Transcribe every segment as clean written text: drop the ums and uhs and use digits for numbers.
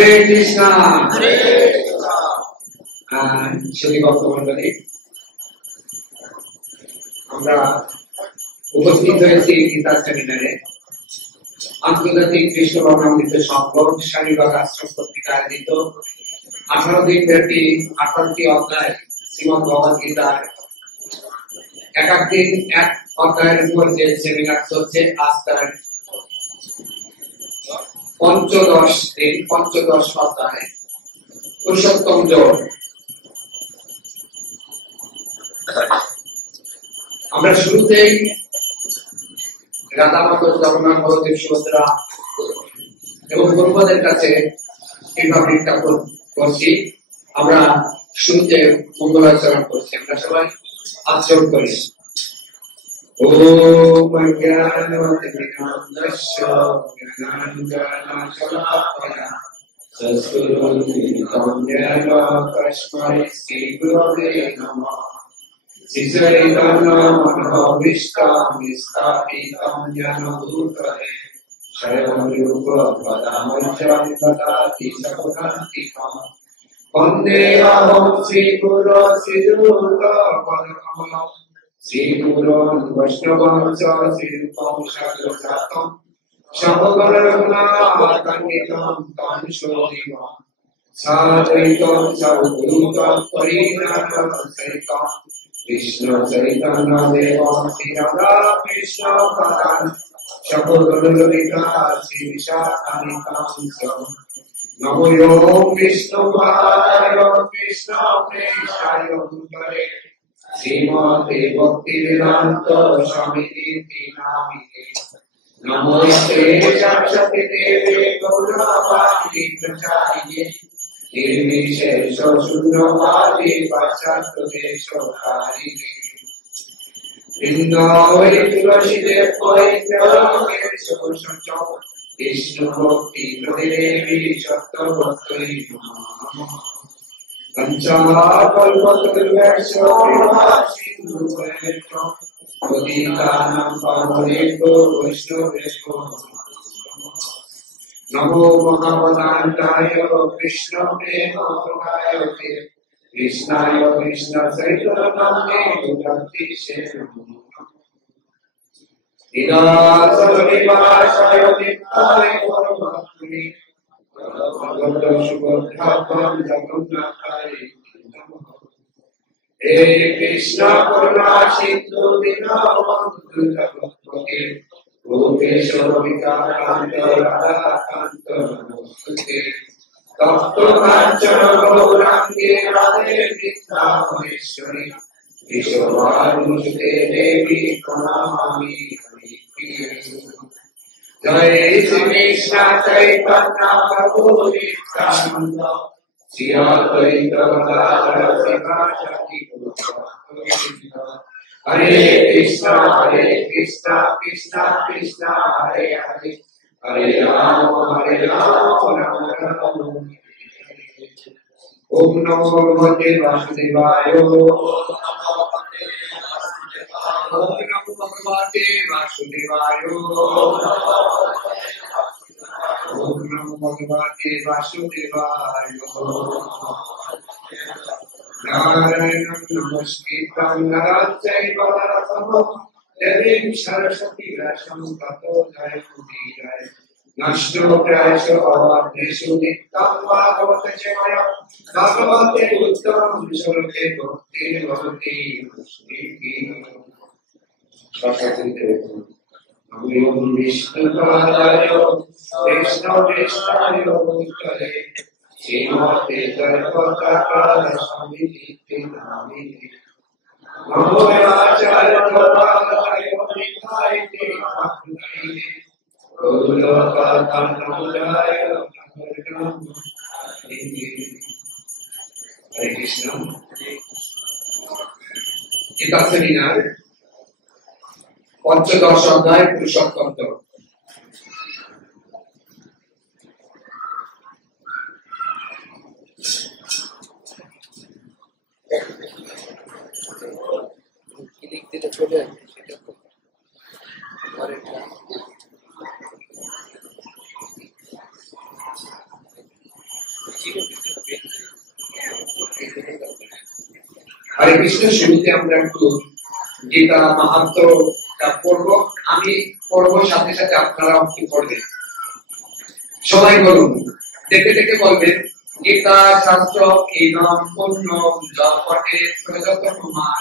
হরে কৃষ্ণ। শুধু ভক্তমন্ডলী, আমরা উপস্থিত হয়েছি গীতা সেমিনারে। আন্তর্জাতিক কৃষ্ণ বর্ণামৃত সংঘ স্বামীবাগ আশ্রম কর্তৃক আয়োজিত 18 দিন ব্যাপী 18টি অধ্যায় শ্রীমদ ভগবদ গীতার এক দিন এক অধ্যায়ের উপর যে সেমিনার চলছে, আজ তার পঞ্চদশ দিন, পঞ্চদশ অধ্যায় পুরুষোত্তম যোগ। আমরা শুরুতেই রাধা মাধব, জগন্নাথ, বলদেব, সুভদ্রা এবং গুরুপদের কাছে কৃপা ভিক্ষা করছি। আমরা শুরুতে মঙ্গলাচরণ করছি। আমরা সবাই আচরণ করি। ওম জ্ঞানবতীর্নান্দস্য জ্ঞানাঞ্জনশলাকয়া সস্ফুরন্নিতং জ্ঞান তস্मै শ্রীগুরবে নমঃ। শ্রীচৈতন্যমনোভীষ্টং স্থাপিतं জ্ঞান ভূতলে স্বয়ং রূপ পদামৃतं দদাতি স্বপদান্তিকम्। বন্দেহং শ্রীগুরো শ্রীযুক্তপদকমলम् শ্রীগুরুन् বৈষ্ণবঞ্চ শ্রীরূপং সাগ্রজাতम् সপদরত্নাকণ্ডিतं तं সুদীপम् সাদ্বৈतं সর্বভূतं পরিণামসহিतं কৃষ্ণ চৈতন্য দেবং শ্রীরাধা কৃষ্ণ পদান সকলগুণললিতা শ্রী বিশাখানিতাং। নমো বিষ্ণুপাদায় কৃষ্ণ প্রেষায় ভূতলে শ্রীমতে ভক্তিবেদান্ত স্বামীতি নামিতে। নমস্তে সরস্বতী দেবে গৌরবাণী প্রচারিণে নির্বিশেষ শূন্যবাদী পাশ্চাত্য দেশকারিণে। বৃন্দাবৈ তুলসীদেব বিষ্ণু ভক্তি প্রতিদেবী সত্যবত্তৈ নমঃ। পঞ্চাকল্পতরুশ্চ কৃপা সিন্ধুভ্যশ্চ পতিতানাং পাবনেভ্যো বৈষ্ণবেভ্যো নমো মহাবদান্তায় কৃষ্ণ প্রেম প্রদায়তে কৃষ্ণায় কৃষ্ণ চৈতন্যে ভক্তিষে নমঃ। নিদাসবিভাষায় নিত্যায় পরমাত্মনে ভগবত সুবোধাত্মং জগন্নাথায় নমঃ। হে কৃষ্ণ করুণা সিন্ধু দীনবন্ধু জগৎপতে গোপেশ বিকারান্ত রাধাকান্ত নমস্তুতে। তপ্ত কাঞ্চন গৌরাঙ্গে রাধে বৃন্দাবনেশ্বরী বিশ্বভানুসুতে দেবী প্রণমামি হরিপ্রিয়ে। জয় শ্রী কৃষ্ণ চৈতন্য প্রভু নিত্যানন্দ শ্রী অদ্বৈত গদাধর শিবাসাদি গৌরভক্তবৃন্দ। হরে কৃষ্ণ কৃষ্ণ কৃষ্ণ হরে হরে হরে রাম রাম রাম। ওম নমো ভগবতে বাসুদেবায়। ওম নমো ভগবতে বাসুদেবায়। ওম নমো ভগবতে বাসুদেবায়। নারায়ণং নমস্কৃত্যং নরং চৈব নরোত্তমং দেবীং সরস্বতীং ব্যাসং ততো জয়মুদীরয়ে। নষ্টো প্রায়শো অবদ্ধেষু নিত্যং ভাগবত সেবয়া ভাগবতে উত্তম শ্লোকে ভক্তির্ভবতি মুষ্টিঃ। নমো বিষ্ণুপাদায় কৃষ্ণ কৃষ্ণায় ভূতলে শ্রীমতে জয়প্রকাশ স্বামীতি নামিতে। নমো আচার্য পাদায় নিতাইতে ভক্তায়ে গৌরকান্তমূলায় নমঃ। হরে কৃষ্ণ। গীতা সেমিনার পঞ্চদশ অধ্যায় পুরুষোত্তম যোগ। চলে আসবে সেটা তো হরে কৃষ্ণ। শুরুতে আমরা একটু গীতা মাহাত্ম্যটা পড়বো। আমি পড়বো, সাথে সাথে আপনারাও কি পড়বেন। সবাই বলুন, দেখে দেখে বলবেন, গীতা শাস্ত্র ইদম পুণ্যম জপটে প্রযত প্রমাণ।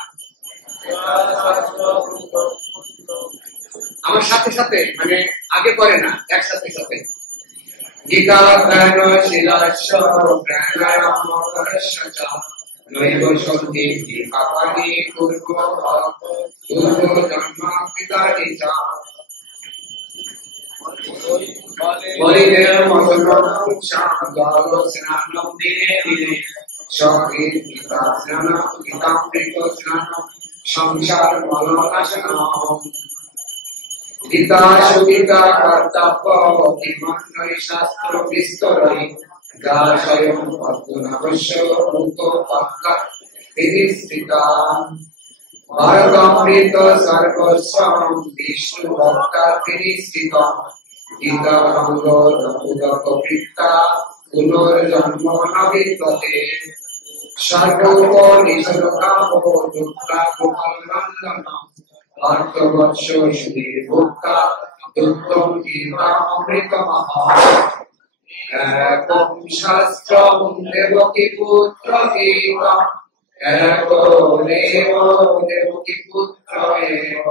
আমার সাথে সাথে, মানে আগে করে না, একসাথে সাথে। গীতা জ্ঞান শিলাস্য প্রাণায়াম করস্য নৈব সন্তি পাপানি পূর্ব পূর্ব জন্ম পিতানি চ বলিদেব মতনম শাঙ্গল স্নানম দিনে দিনে সকে গীতা স্নানম গীতামৃত স্নানম সংসার মলনাশনম। গীতা সুগীতা কর্তব্য বিমন্নৈ শাস্ত্র বিস্তরৈ গা স্বয়ং অর্জুনবশ্য মুক্ত পাক্ক বিনিষ্ঠিতা ভারতামৃত সর্বস্বম বিষ্ণু ভক্তা বিনিষ্ঠিত গীতা অঙ্গ উদক বৃত্তা পুনর্জন্ম ন বিদ্যতে সর্বোপনিষদ কাম দুর্গা গোপাল নন্দনম অর্থবৎস সুধীর ভোক্তা দুর্গম গীতা অমৃতমহা। একম শাস্ত্রম দেবকী পুত্র গীতম একমেব দেবকী পুত্র এব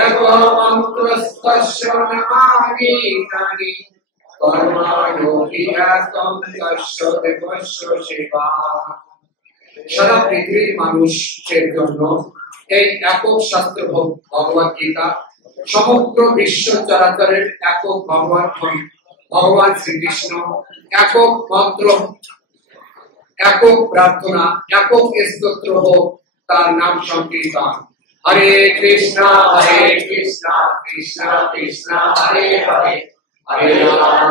একমন্ত্রস্তস্য নামানি গীতানি কর্মাণো বিহাতম তস্য দেবস্য সেবা। সারা পৃথিবীর মানুষের জন্য এই একক শাস্ত্র ভগবত গীতা, সমগ্র বিশ্ব চরাচরের একক ভগবান শ্রীকৃষ্ণ, একক মন্ত্র, একক প্রার্থনা, একক স্তোত্র হোক তার নাম সংকীর্তন। হরে কৃষ্ণ কৃষ্ণ কৃষ্ণ হরে হরে, হরে রাম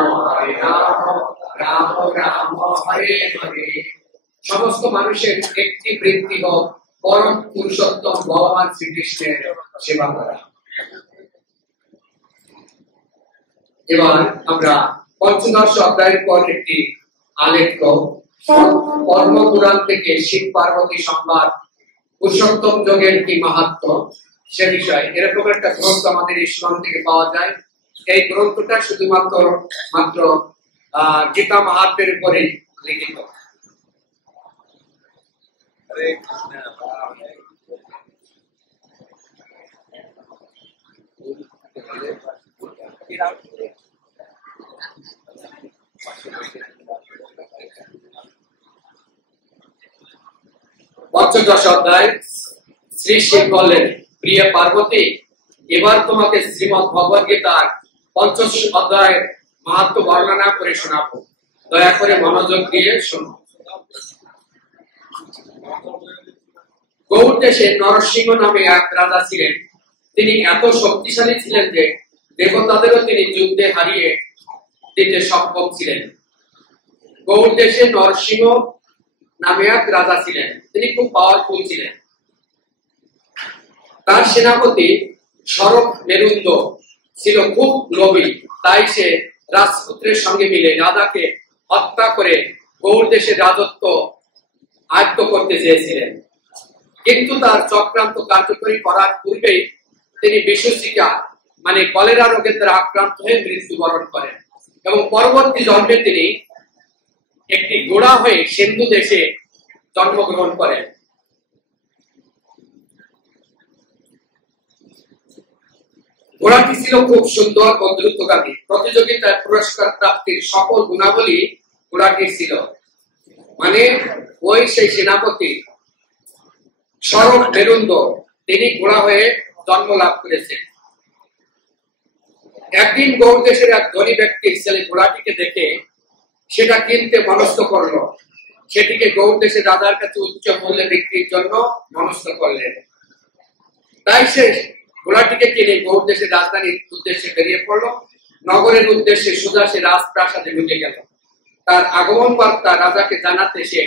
রাম রাম হরে হরে। সমস্ত মানুষের একটি বৃত্তি হোক পরম পুরুষোত্তম ভগবান শ্রীকৃষ্ণের সেবা করা। এবার আমরা পঞ্চদশ অধ্যায়ের পর একটি আলেখ্য পদ্মপুরাণ থেকে শিব পার্বতী সংবাদ পুরুষোত্তম যোগের কি মাহাত্ম্য সে বিষয়ে এরকম একটা গ্রন্থ আমাদের ইসলাম থেকে পাওয়া যায়। এই গ্রন্থটা শুধুমাত্র গীতা মাহাত্ম্যের উপরে লিখিত। পঞ্চদশ অধ্যায় শ্রী শিব বললেন, প্রিয় পার্বতী, এবার তোমাকে শ্রীমদ ভগবদ গীতার পঞ্চদশ অধ্যায়ের মাহাত্ম্য বর্ণনা করে শোনাবো। দয়া করে মনোযোগ দিয়ে শোনো। গৌড় দেশে নরসিংহ নামে এক রাজা ছিলেন। তিনি এত শক্তিশালী ছিলেন যে দেবতাদেরও তিনি যুদ্ধে হারিয়ে দিতে সক্ষম ছিলেন। গৌড় দেশে নরসিংহ নামে এক রাজা ছিলেন। তিনি খুব পাওয়ারফুল ছিলেন। তার সেনাপতি শরৎ মেরুন্দ ছিল খুব লোভী। তাই সে রাজপুত্রের সঙ্গে মিলে রাজাকে হত্যা করে গৌড় দেশের রাজত্ব আয়ত্ত করতে চেয়েছিলেন। কিন্তু তার চক্রান্ত কার্যকরী করার পূর্বেই তিনি বিশ্বশিকা মানে কলেরা রোগের দ্বারা আক্রান্ত হয়ে মৃত্যুবরণ করেন এবং পরবর্তী জন্মে তিনি একটি ঘোড়া হয়ে সিন্ধু দেশে জন্মগ্রহণ করেন। ঘোড়াটি ছিল খুব সুন্দর ও দ্রুতগামী। প্রতিযোগিতায় পুরস্কার প্রাপ্তির সকল গুণাবলী ঘোড়াটির ছিল। মানে ওই সেই সেনাপতি শরৎ মেরুন্দ তিনি ঘোড়া হয়ে জন্ম লাভ করেছেন। একদিন গৌড় দেশের এক ধনী ব্যক্তির ছেলে ঘোড়াটিকে দেখে সেটা কিনতে মনস্থ করলো। সেটিকে গৌড় দেশের রাজার কাছে উচ্চ মূল্যে বিক্রির জন্য মনস্থ করলেন। তাই সে ঘোড়াটিকে কিনে গৌড় দেশের রাজধানীর উদ্দেশ্যে বেরিয়ে পড়লো। নগরের উদ্দেশ্যে সোজা সে রাজপ্রাসাদে ঢুকে গেল। তার আগমন বার্তা রাজাকে জানাতে সে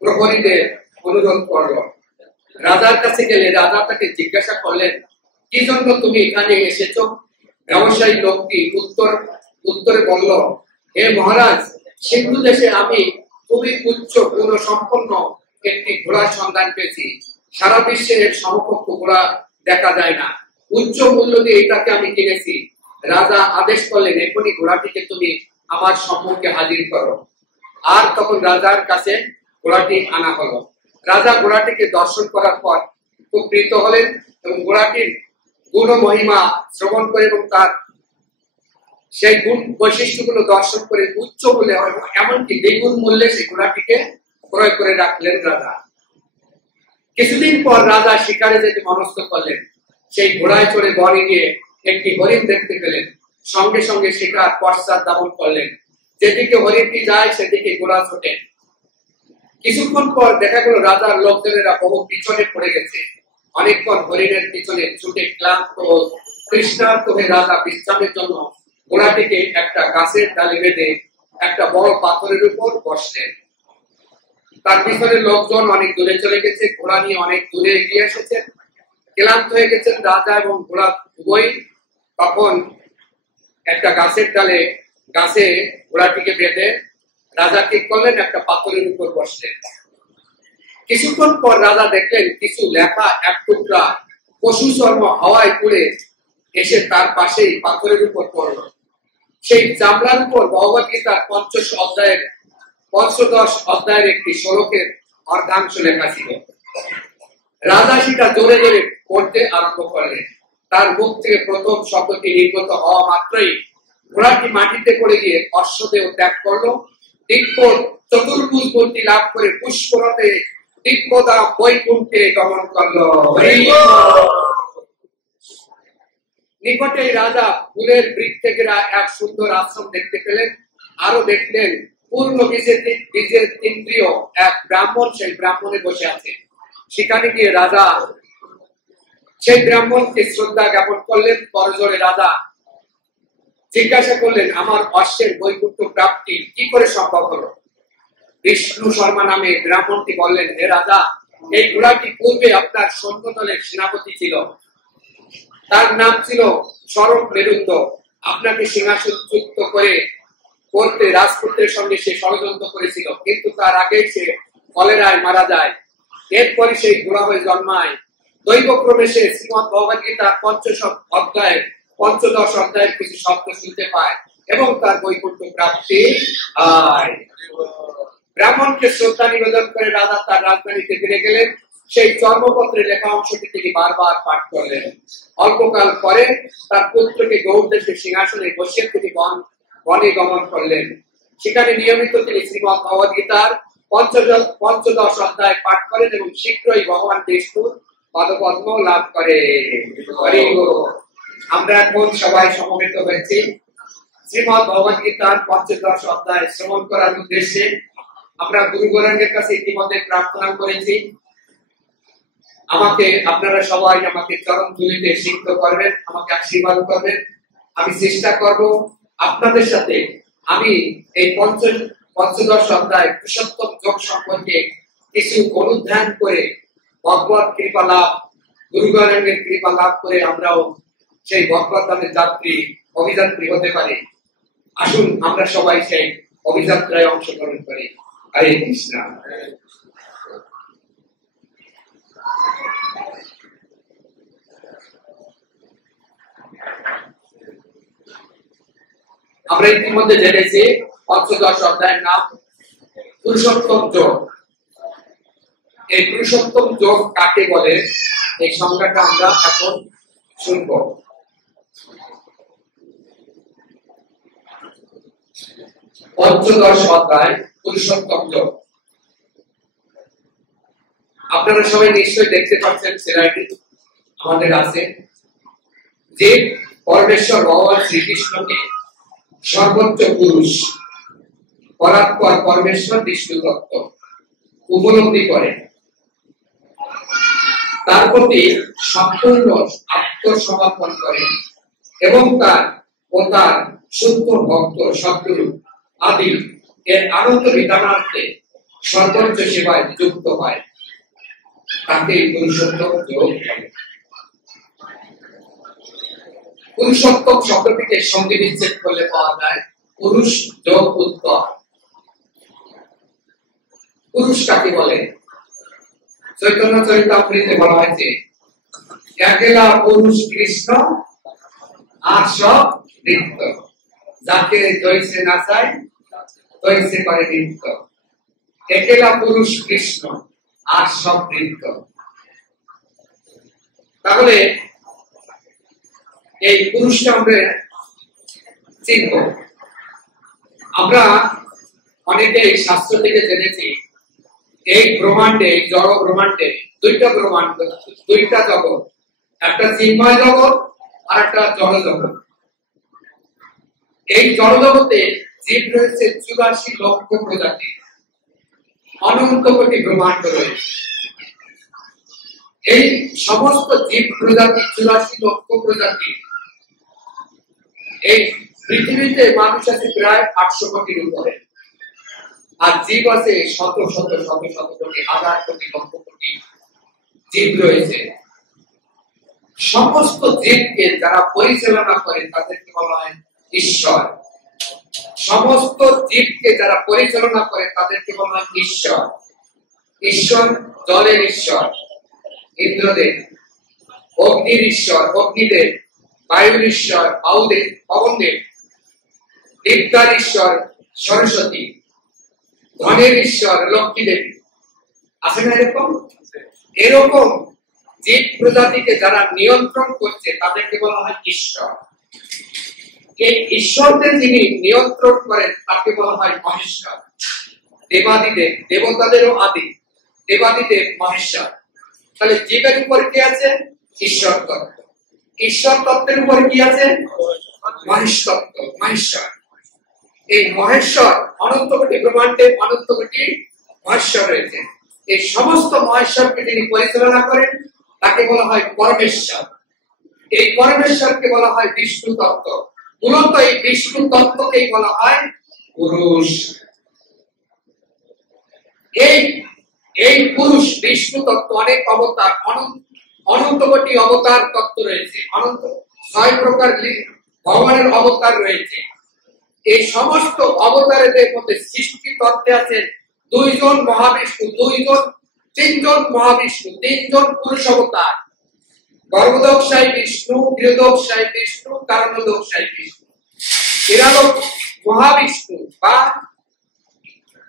প্রহরীদের অনুরোধ করলো। রাজার কাছে গেলে রাজা তাকে জিজ্ঞাসা করলেন, কি জন্য তুমি এখানে এসেছো? ব্যবসায়ী লোকটি উত্তরে বলল, হে মহারাজ, সিন্ধু দেশে আমি খুবই উচ্চ গুণ সম্পন্ন একটি ঘোড়ার সন্ধান পেয়েছি। সারা বিশ্বে এর সমকক্ষ ঘোড়া দেখা যায় না। উচ্চ মূল্য দিয়ে এটাকে আমি কিনেছি। রাজা আদেশ করলেন, এখনই ঘোড়াটিকে তুমি আমার সম্মুখে হাজির করো। আর তখন রাজার কাছে ঘোড়াটি আনা হলো। রাজা ঘোড়াটিকে দর্শন করার পর খুব প্রীত হলেন এবং ঘোড়াটির গুণ মহিমা শ্রবণ করে এবং তার সেই গুণ বৈশিষ্ট্যগুলো দর্শন করে উচ্চ মূল্যে এমনকি দ্বিগুণ মূল্যে সেই ঘোড়াটিকে ক্রয় করে রাখলেন রাজা। কিছুদিন পর রাজা শিকারে যেতে মনস্থ করলেন। সেই ঘোড়ায় চড়ে বনে গিয়ে একটি হরিণ দেখতে পেলেন। সঙ্গে সঙ্গে শিকার পশ্চাৎ ধাবন করলেন। যেদিকে হরিণটি যায় সেদিকে ঘোড়া ছোটে। কিছুক্ষণ পর দেখা গেল রাজার লোকজনেরা বহু পিছনে পড়ে গেছে। অনেকক্ষণ হরিণের পিছনে ছুটে ক্লান্ত ও তৃষ্ণার্ত হয়ে রাজা বিশ্রামের জন্য ঘোড়াটিকে একটা গাছের ডালে বেঁধে একটা বড় পাথরের উপর বসলেন। তার পিছনে লোকজন অনেক দূরে চলে গেছে। ঘোড়া নিয়ে অনেক দূরে এগিয়ে এসেছেন। ক্লান্ত হয়ে গেছেন রাজা এবং ঘোড়া উভয়। তখন একটা গাছের ডালে গাছে ঘোড়াটিকে বেঁধে রাজা ঠিক করলেন একটা পাথরের উপর বসলেন। কিছুক্ষণ পর রাজা দেখলেন কিছু লেখা এক টুকরা পশু চর্ম হাওয়ায় উড়ে এসে তার পাশেই পাথরের উপর পড়ল। সেই চামড়ার উপর ভগবদ্গীতার পঞ্চদশ অধ্যায়ের একটি শ্লোকের অর্ধাংশ লেখা ছিল। রাজা সেটা জোরে জোরে পড়তে আরম্ভ করলেন। তার মুখ থেকে প্রথম শব্দটি নির্গত হওয়া মাত্রই ঘোড়াটি মাটিতে পড়ে গিয়ে অশ্বদেহ ত্যাগ করলো। দিব্য চতুর্ভুজ মূর্তি লাভ করে পুষ্পরথে দিব্যদা বৈকুণ্ঠে গমন করলো। নিকটে রাজা ফুলের বৃক্ষে ঘেরা এক সুন্দর আশ্রম দেখতে পেলেন। আরো দেখলেন পূর্ণ বীজের ইন্দ্রিয় এক ব্রাহ্মণ সেই ব্রাহ্মণে বসে আছে। সেখানে গিয়ে রাজা সেই ব্রাহ্মণকে শ্রদ্ধা জ্ঞাপন করলেন। করজোড়ে রাজা জিজ্ঞাসা করলেন, আমার অশ্বের বৈকুণ্ঠ প্রাপ্তি কি করে সম্ভব হলো? বিষ্ণু শর্মা নামে ব্রাহ্মণটি বললেন, হে রাজা, এই ঘোড়াটি পূর্বে আপনার সৈন্যদলের সেনাপতি ছিল। তার নাম ছিল শরৎ মেরুন্দ। আপনাকে সিংহাসনচ্যুত করতে রাজপুত্রের সঙ্গে সে ষড়যন্ত্র করেছিল, কিন্তু তার আগেই সে কলেরায় মারা যায়। এরপরে সেই ঘোড়া হয়ে জন্মায়। দৈবক্রমে সে শ্রীমদ্ ভগবদ গীতার পঞ্চদশ অধ্যায়ের কিছু শব্দ শুনতে পায় এবং তার বৈকুণ্ঠ প্রাপ্তি হয়। ব্রাহ্মণকে শ্রদ্ধা নিবেদন করে রাজা তার রাজধানীতে ফিরে গেলেন। সেই চর্মপত্রে লেখা অংশটি তিনি বারবার পাঠ করলেন। অল্পকাল পরে তার পুত্রকে গৌড় দেশের সিংহাসনে বসিয়ে তিনি বনে গমন করলেন। সেখানে নিয়মিত তিনি শ্রীমদ্ ভগবদ গীতার পঞ্চদশ অধ্যায় পাঠ করেন এবং শীঘ্রই ভগবান বিষ্ণুর পদপদ্ম লাভ করে। আমরা এখন সবাই সমবেত হয়েছি শ্রীমদ্ ভগবদ গীতার পঞ্চদশ অধ্যায় শ্রবণ করার উদ্দেশ্যে। আমরা গুরু গোরাঙ্গের কাছে ইতিমধ্যে প্রার্থনা করেছি। আপনারা সবাই আমাকে চরণ ধুলিতে সিদ্ধ করবেন, আমাকে আশীর্বাদ করবেন। আমি চেষ্টা করব আপনাদের সাথে আমি এই পঞ্চদশ অধ্যায় পুরুষোত্তম যোগ সম্পর্কে কিছু অনুধ্যান করে ভগবত কৃপা লাভ, গুরু গোরাঙ্গের কৃপা লাভ করে আমরাও সেই ভগবত ধামের অভিযাত্রী হতে পারি। আসুন আমরা সবাই সেই অভিযাত্রায় অংশগ্রহণ করি। হরে কৃষ্ণ। আমরা ইতিমধ্যে জেনেছি পঞ্চদশ অধ্যায়ের নাম পুরুষোত্তম যোগ। এই পুরুষোত্তম যোগ কাকে বলে এই সংজ্ঞাটা আমরা এখন শুনব। পঞ্চদশ অধ্যায় পুরুষোত্তম যোগ। আপনারা সবাই নিশ্চয়ই দেখতে পাচ্ছেন সিলাইটি আমাদের আছে, যে পরমেশ্বর ভগবান শ্রীকৃষ্ণকে সর্বোচ্চ পুরুষ পরাৎপর পরমেশ্বর বিষ্ণু তত্ত্ব উপলব্ধি করে তার প্রতি সম্পূর্ণ আত্মসমর্পণ করেন এবং তার শুদ্ধ ভক্ত সদ্গুরু আদি এর আনন্দ বিধানার্থে সর্বোচ্চ সেবায় যুক্ত হয়, তাকে পুরুষোত্তম যোগ বলে। পুরুষোত্তম শব্দটিকে সন্ধি বিচ্ছেদ করলে পাওয়া যায় পুরুষ যোগ উত্তর। পুরুষ কাকে বলে? চৈতন্য চরিতামৃতে বলা হয়েছে একলা পুরুষ কৃষ্ণ আর সব নৃত্য, যাকে জয়সে নাচায় তৈসে করে নৃত্য। একলা পুরুষ কৃষ্ণ আর সব নৃত্য। তাহলে এই পুরুষটা আমরা চিনব। আমরা অনেকেই শাস্ত্র থেকে জেনেছি এই ব্রহ্মাণ্ডে, জড় ব্রহ্মাণ্ডে দুইটা ব্রহ্মাণ্ড, দুইটা জগৎ, একটা চিন্ময় জগৎ আর একটা জড় জগৎ। এই জড় জগতে জীব রয়েছে 84 লক্ষ প্রজাতি, অনন্ত কোটি ব্রহ্মাণ্ড রয়েছে। এই সমস্ত জীব প্রজাতি 84 লক্ষ প্রজাতি, এই পৃথিবীতে মানুষ আছে প্রায় 800 কোটির উপরে, আর জীব আছে শত শত শত শত কোটি, হাজার কোটি, লক্ষ কোটি জীব রয়েছে। সমস্ত জীবকে যারা পরিচালনা করেন তাদেরকে বলা হয় ঈশ্বর। সমস্ত জীবকে যারা পরিচালনা করে তাদেরকে বলা হয় ঈশ্বর। ঈশ্বর জলের ঈশ্বর ইন্দ্রদেব, অগ্নির ঈশ্বর অগ্নিদেব, বায়ুর ঈশ্বর বায়ুদেব পবনদেব, বিদ্যার ঈশ্বর সরস্বতী, ধনের ঈশ্বর লক্ষ্মী দেবী। আছে না এরকম? এরকম জীব প্রজাতিকে যারা নিয়ন্ত্রণ করছে তাদেরকে বলা হয় ঈশ্বর। এই ঈশ্বরদের যিনি নিয়ন্ত্রণ করেন তাকে বলা হয় মহেশ্বর। দেবাদিদেব, দেবতাদেরও আদি, দেবাদিদেব মহেশ্বর। তাহলে জীবের উপর কি আছে? ঈশ্বর তত্ত্ব। ঈশ্বর তত্ত্বের উপর কি আছে? মহেশ্বর তত্ত্ব, মহেশ্বর। এই মহেশ্বর অনন্ত কোটি ব্রহ্মাণ্ডে অনন্ত কোটি মহেশ্বর রয়েছে। এই সমস্ত মহেশ্বরকে যিনি পরিচালনা করেন তাকে বলা হয় পরমেশ্বর। এই পরমেশ্বরকে বলা হয় বিষ্ণু তত্ত্ব। মূলত এই বিষ্ণু তত্ত্বকেই বলা হয় পুরুষ। এই পুরুষ বিষ্ণু তত্ত্ব অনেক অবতার, অনন্ত কোটি অবতার তত্ত্ব রয়েছে, অনন্ত 6 প্রকার ভগবানের অবতার রয়েছে। এই সমস্ত অবতারের মধ্যে সৃষ্টি তত্ত্বে আছেন 2 জন মহাবিষ্ণু, 3 জন মহাবিষ্ণু, 3 জন পুরুষ অবতার। গর্ভদোষায় বিষ্ণু, গৃহদোষায় বিষ্ণু, কারণদোষায় বিষ্ণু। এরা মহাবিষ্ণু, বা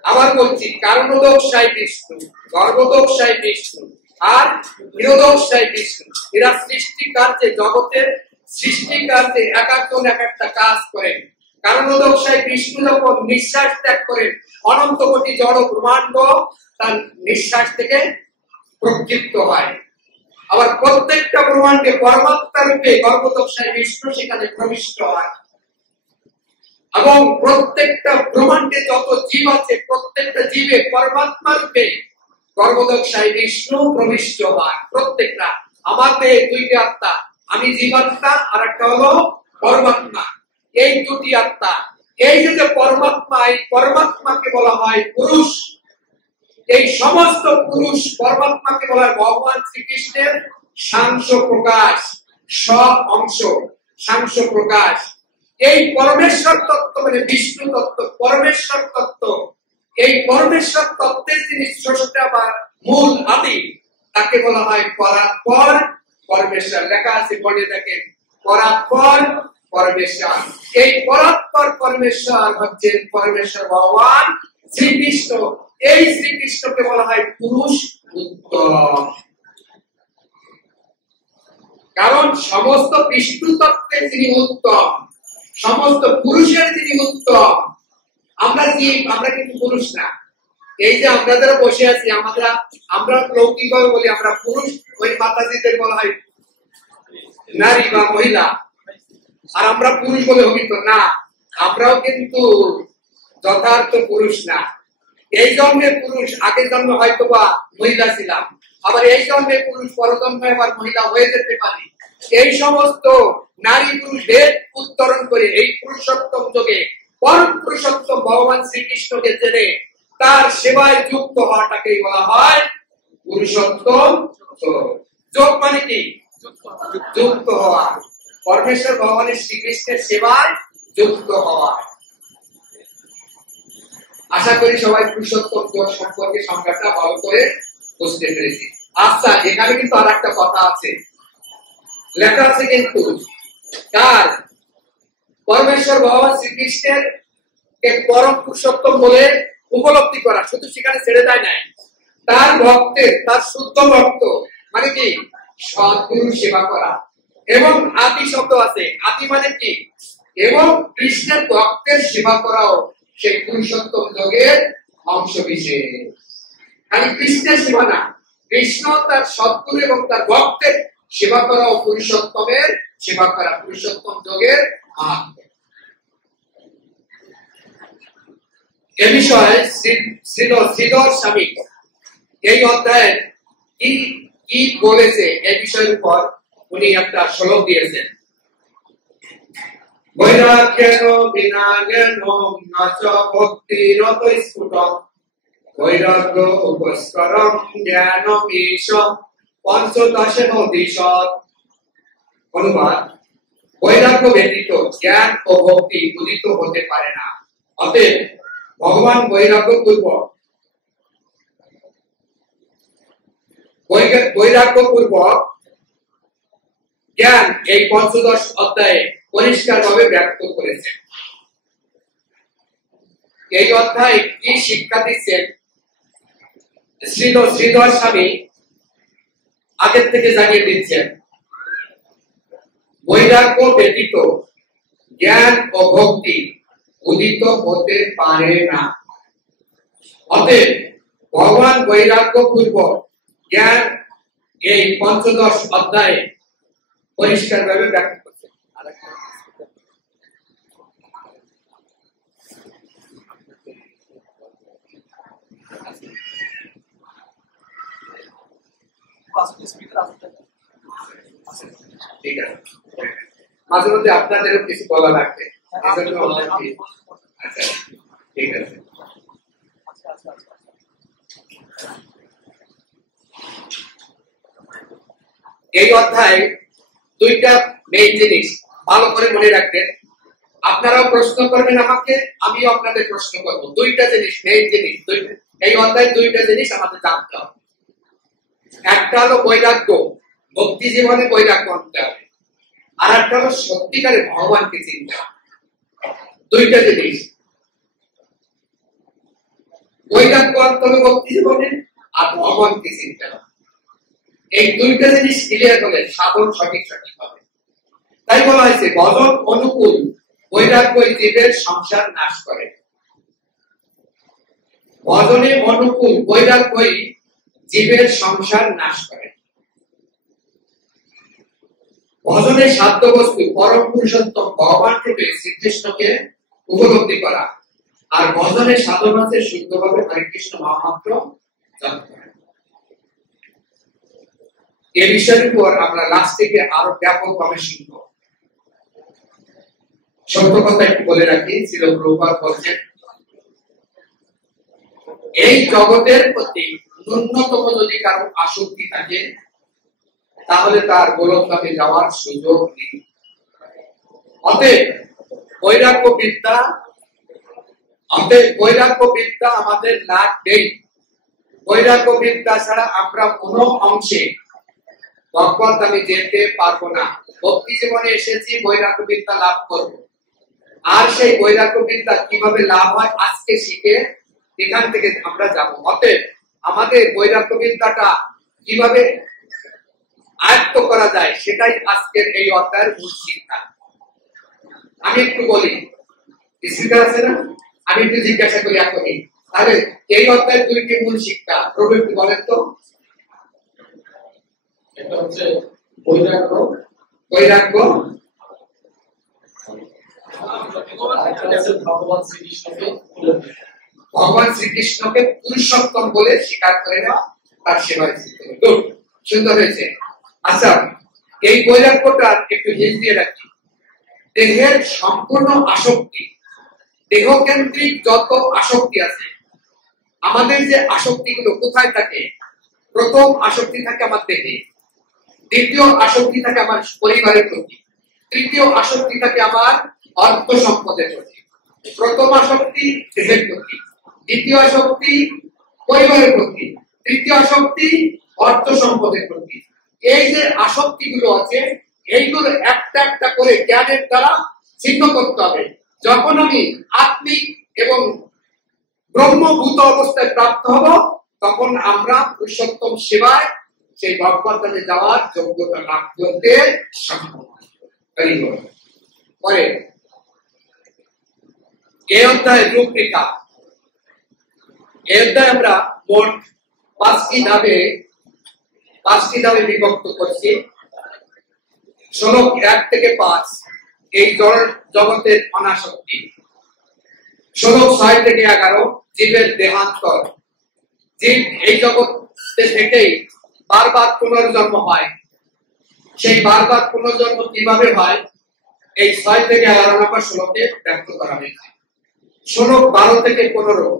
আবার বলছি কারণদোষায় বিষ্ণু, গর্ভদোষায় বিষ্ণু আর গৃহদোষায় বিষ্ণু। এরা সৃষ্টি কার্যে, জগতের সৃষ্টি কার্যে এক একজন এক একটা কাজ করেন। কারণদোষায় বিষ্ণু যখন নিঃশ্বাস ত্যাগ করেন, অনন্ত কোটি জড় ব্রহ্মাণ্ড তার নিঃশ্বাস থেকে প্রক্ষিপ্ত হয়। আবার প্রত্যেকটা ব্রহ্মাণ্ডে পরমাত্মা রূপে গর্ভদোষায় বিষ্ণু সেখানে প্রবিষ্ট হয়। এবং প্রত্যেকটা ব্রহ্মাণ্ডে যত জীব আছে প্রত্যেকটা জীবে পরমাত্মা রূপে গর্ভদোষায় বিষ্ণু প্রবিষ্ট হয়। প্রত্যেকটা আমাদের 2টি আত্মা, আমি জীবাত্মা আর একটা হলো পরমাত্মা। এই 2টি আত্মা, এই যে পরমাত্মা, এই পরমাত্মাকে বলা হয় পুরুষ। এই সমস্ত পুরুষ পরমাত্মাকে বলা হয় ভগবান শ্রীকৃষ্ণের সাংশ প্রকাশ, অংশ সাংশ প্রকাশ। এই পরমেশ্বর তত্ত্ব মানে বিষ্ণু তত্ত্ব, পরমেশ্বর তত্ত্ব। এই পরমেশ্বর তত্ত্বের যিনি স্রষ্টা বা মূল আদি তাকে বলা হয় পরাৎপর পরমেশ্বর। লেখা আছে পড়ে দেখেন, পরাৎপর পরমেশ্বর। এই পরাৎপর পরমেশ্বর হচ্ছেন পরমেশ্বর ভগবান শ্রীকৃষ্ণ। এই শ্রীকৃষ্ণকে বলা হয় পুরুষ উত্তম। কারণ সমস্ত বিষ্ণু তত্ত্বের যিনি উত্তম, সমস্ত পুরুষের যিনি উত্তম। আমরা কিন্তু পুরুষ না। এই যে আমরা যারা বসে আছি, আমরা লৌকিকভাবে বলি আমরা পুরুষ, ওই মাতাজিদের বলা হয় নারী বা মহিলা, আর আমরা পুরুষ বলে অভিহিত না। আমরাও কিন্তু যথার্থ পুরুষ না। এই জন্মে পুরুষ, আগের জন্মে হয়তো বা মহিলা ছিলাম, আবার এই জন্মে পুরুষ, পরজন্মে আবার মহিলা হয়ে যেতে পারি। এই সমস্ত নারী পুরুষ ভেদ উত্তরণ করে এই পুরুষোত্তম যোগে পরম পুরুষোত্তম ভগবান শ্রীকৃষ্ণকে জেনে তার সেবায় যুক্ত হওয়াটাকেই বলা হয় পুরুষোত্তম যোগ। মানে কি? যুক্ত হওয়া, পরমেশ্বর ভগবানের শ্রীকৃষ্ণের সেবায় যুক্ত হওয়া। আশা করি সবাই পুরুষোত্তম যোগ সম্পর্কে সংজ্ঞাটা ভালো করে বুঝতে পেরেছি। আচ্ছা, এখানে কিন্তু আর একটা কথা আছে, লেখা আছে কিন্তু কার পরমেশ্বর ভগবান শ্রীকৃষ্ণের পরম পুরুষোত্তম বলে উপলব্ধি করা, শুধু সেখানে ছেড়ে দেয় নাই, তার ভক্তের, তার শুদ্ধ ভক্ত মানে কি সদ্গুরু সেবা করা। এবং আদি শব্দ আছে, আদি মানে কি, এবং কৃষ্ণের ভক্তের সেবা করাও সেই পুরুষোত্তম যোগের অংশ বিশেষ। খালি কৃষ্ণের সেবা না, কৃষ্ণ তার সদ্গুরু এবং তার ভক্তের সেবা করাও পুরুষোত্তমের সেবা করা, পুরুষোত্তম যোগের মাহাত্ম্য। এ বিষয়ে শ্রীধর স্বামী এই অধ্যায়ে কি বলেছে এই বিষয়ের উপর উনি একটা শ্লোক দিয়েছেন। বৈরাগ্যেন বিনা জ্ঞানম নাচ ভক্তিরত স্ফুটম বৈরাগ্য উপস্করম জ্ঞানম ঈশ পঞ্চদশেন দিশত। অনুবাদ: বৈরাগ্য ব্যতীত জ্ঞান ও ভক্তি উদিত হতে পারে না। অতএব ভগবান বৈরাগ্য পূর্বক জ্ঞান এই পঞ্চদশ অধ্যায়ে পরিষ্কারভাবে ব্যক্ত করেছেন। এই অধ্যায়ে কি শিক্ষা দিচ্ছেন শ্রীধর স্বামী আগের থেকে জানিয়ে দিচ্ছেন। বৈরাগ্য ব্যতীত জ্ঞান ও ভক্তি উদিত হতে পারে না। অতএব ভগবান বৈরাগ্য পূর্বক জ্ঞান এই পঞ্চদশ অধ্যায়ে পরিষ্কারভাবে ব্যক্ত করছেন। ঠিক আছে, মাঝে মধ্যে আপনাদেরও কিছু বলা লাগবে। আচ্ছা, ঠিক আছে। এই অধ্যায় দুইটা মেইন জিনিস ভালো করে মনে রাখবেন। আপনারাও প্রশ্ন করবেন আমাকে, আমিও আপনাদের প্রশ্ন করব। দুইটা জিনিস, মেইন জিনিস এই অধ্যায়ে দুইটা জিনিস আমাদের জানতে হবে। একটা হলো বৈরাগ্য, ভক্তি জীবনে বৈরাগ্য আনতে হবে। আর একটা হলো সত্যিকারে ভগবানকে চিনতে হবে। দুইটা জিনিস, বৈরাগ্য আনতে হবে ভক্তি জীবনে, আর ভগবানকে চিনতে হবে। এই দুইটা জিনিস ক্লিয়ার হলে সাধন সঠিক হবে। তাই বলা হয়েছে ভজন অনুকূল বৈরাগ্যই জীবের সংসার নাশ করে। ভজনে অনুকূল বৈরাগ্যই জীবের সংসার নাশ করে। ভজনের সাধ্য বস্তু পরম পুরুষোত্তম ভগবান রূপে শ্রীকৃষ্ণকে উপলব্ধি করা, আর ভজনের সাধন আছে শুদ্ধভাবে হরে কৃষ্ণ মহামন্ত্র জপ করা। এই বিষয়ের উপর আমরা লাস্ট থেকে আরো ব্যাপকভাবে শিখব। সত্য কথা একটু বলে রাখি, শ্রীল প্রভুপাদ বলছেন, এই জগতের প্রতি ন্যূনতম যদি কারো আসক্তি থাকে তাহলে তার গোলকধামে যাওয়ার সুযোগ নেই। অতএব বৈরাগ্য বিদ্যা আমাদের লাগবেই। বৈরাগ্য বিদ্যা ছাড়া আমরা কোনো অংশে ভগবত ধামে যেতে পারবো না। ভক্তি জীবনে এসেছি বৈরাগ্য বিদ্যা লাভ করব, আর সেই বৈরাগ্য বিদ্যা কিভাবে লাভ হয় আজকে শিখে এখান থেকে আমরা যাব। অতএব আমাদের বৈরাগ্য বিদ্যাটা কিভাবে আয়ত্ত করা যায় সেটাই আজকের এই অধ্যায়ের মূল শিক্ষা। আমি একটু বলি, স্পিকার আছে না, আমি একটু জিজ্ঞাসা করি এখনই, তাহলে এই অধ্যায়ের দুইটি মূল শিক্ষা প্রভু একটু বলেন তো। এটা হচ্ছে বৈরাগ্য ভগবান শ্রীকৃষ্ণকে পুরুষোত্তম বলে স্বীকার করে নেওয়া, তার সেবায় সুন্দর হয়েছে। আচ্ছা, এই বৈরাগ্যটা একটু হিল দিয়ে রাখি। দেহের সম্পূর্ণ আসক্তি, দেহকেন্দ্রিক যত আসক্তি আছে, আমাদের যে আসক্তিগুলো কোথায় থাকে? প্রথম আসক্তি থাকে আমার দেহে, দ্বিতীয় আসক্তি থাকে আমার পরিবারের প্রতি, তৃতীয় আসক্তি থাকে আমার অর্থ সম্পদের প্রতি। প্রথম আসক্তি দেহের প্রতি, দ্বিতীয় শক্তি পরিবারের প্রতি, তৃতীয় শক্তি অর্থ সম্পদের প্রতি। এই যে আসক্তিগুলো আছে এইগুলো একটা একটা করে জ্ঞানের দ্বারা চিহ্ন করতে হবে। যখন আমি আত্মিক এবং ব্রহ্মভূত অবস্থায় প্রাপ্ত হব তখন আমরা পুরুষোত্তম সেবায় সেই ভগবদ্ধামে যাওয়ার যোগ্যতা লাভ করতে সক্ষম। পরে এই অধ্যায় রূপরেখা, এই অধ্যায় আমরা মোট পাঁচটি ধাপে বিভক্ত করছি। শ্লোক 1 থেকে 5 এই জগতের অনাসক্তি, শ্লোক 6 থেকে 11 জীবের দেহান্তর, জীব এই জগতে থেকেই বারবার পুনর্জন্ম হয়, সেই বারবার পুনর্জন্ম কিভাবে হয় এই 6 থেকে 11 নম্বর শ্লোকে ব্যক্ত করা হয়েছে। শ্লোক 12 থেকে 15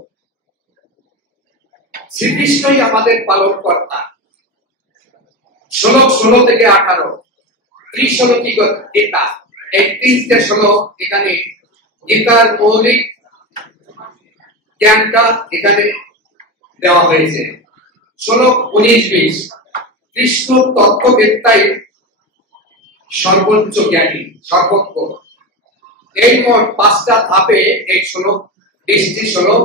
শ্রীকৃষ্ণই আমাদের পালন কর্তা। শ্লোক 16 থেকে 18 ত্রিশলোকিক গীতা, এই 3টে শ্লোক এখানে গীতার মৌলিক জ্ঞানটা এখানে দেওয়া হয়েছে। শ্লোক 19-20 কৃষ্ণ তত্ত্ববেত্তাই সর্বোচ্চ জ্ঞানী, সর্বজ্ঞ। এই মোট 5টা ধাপে এই শ্লোক 20টি শ্লোক,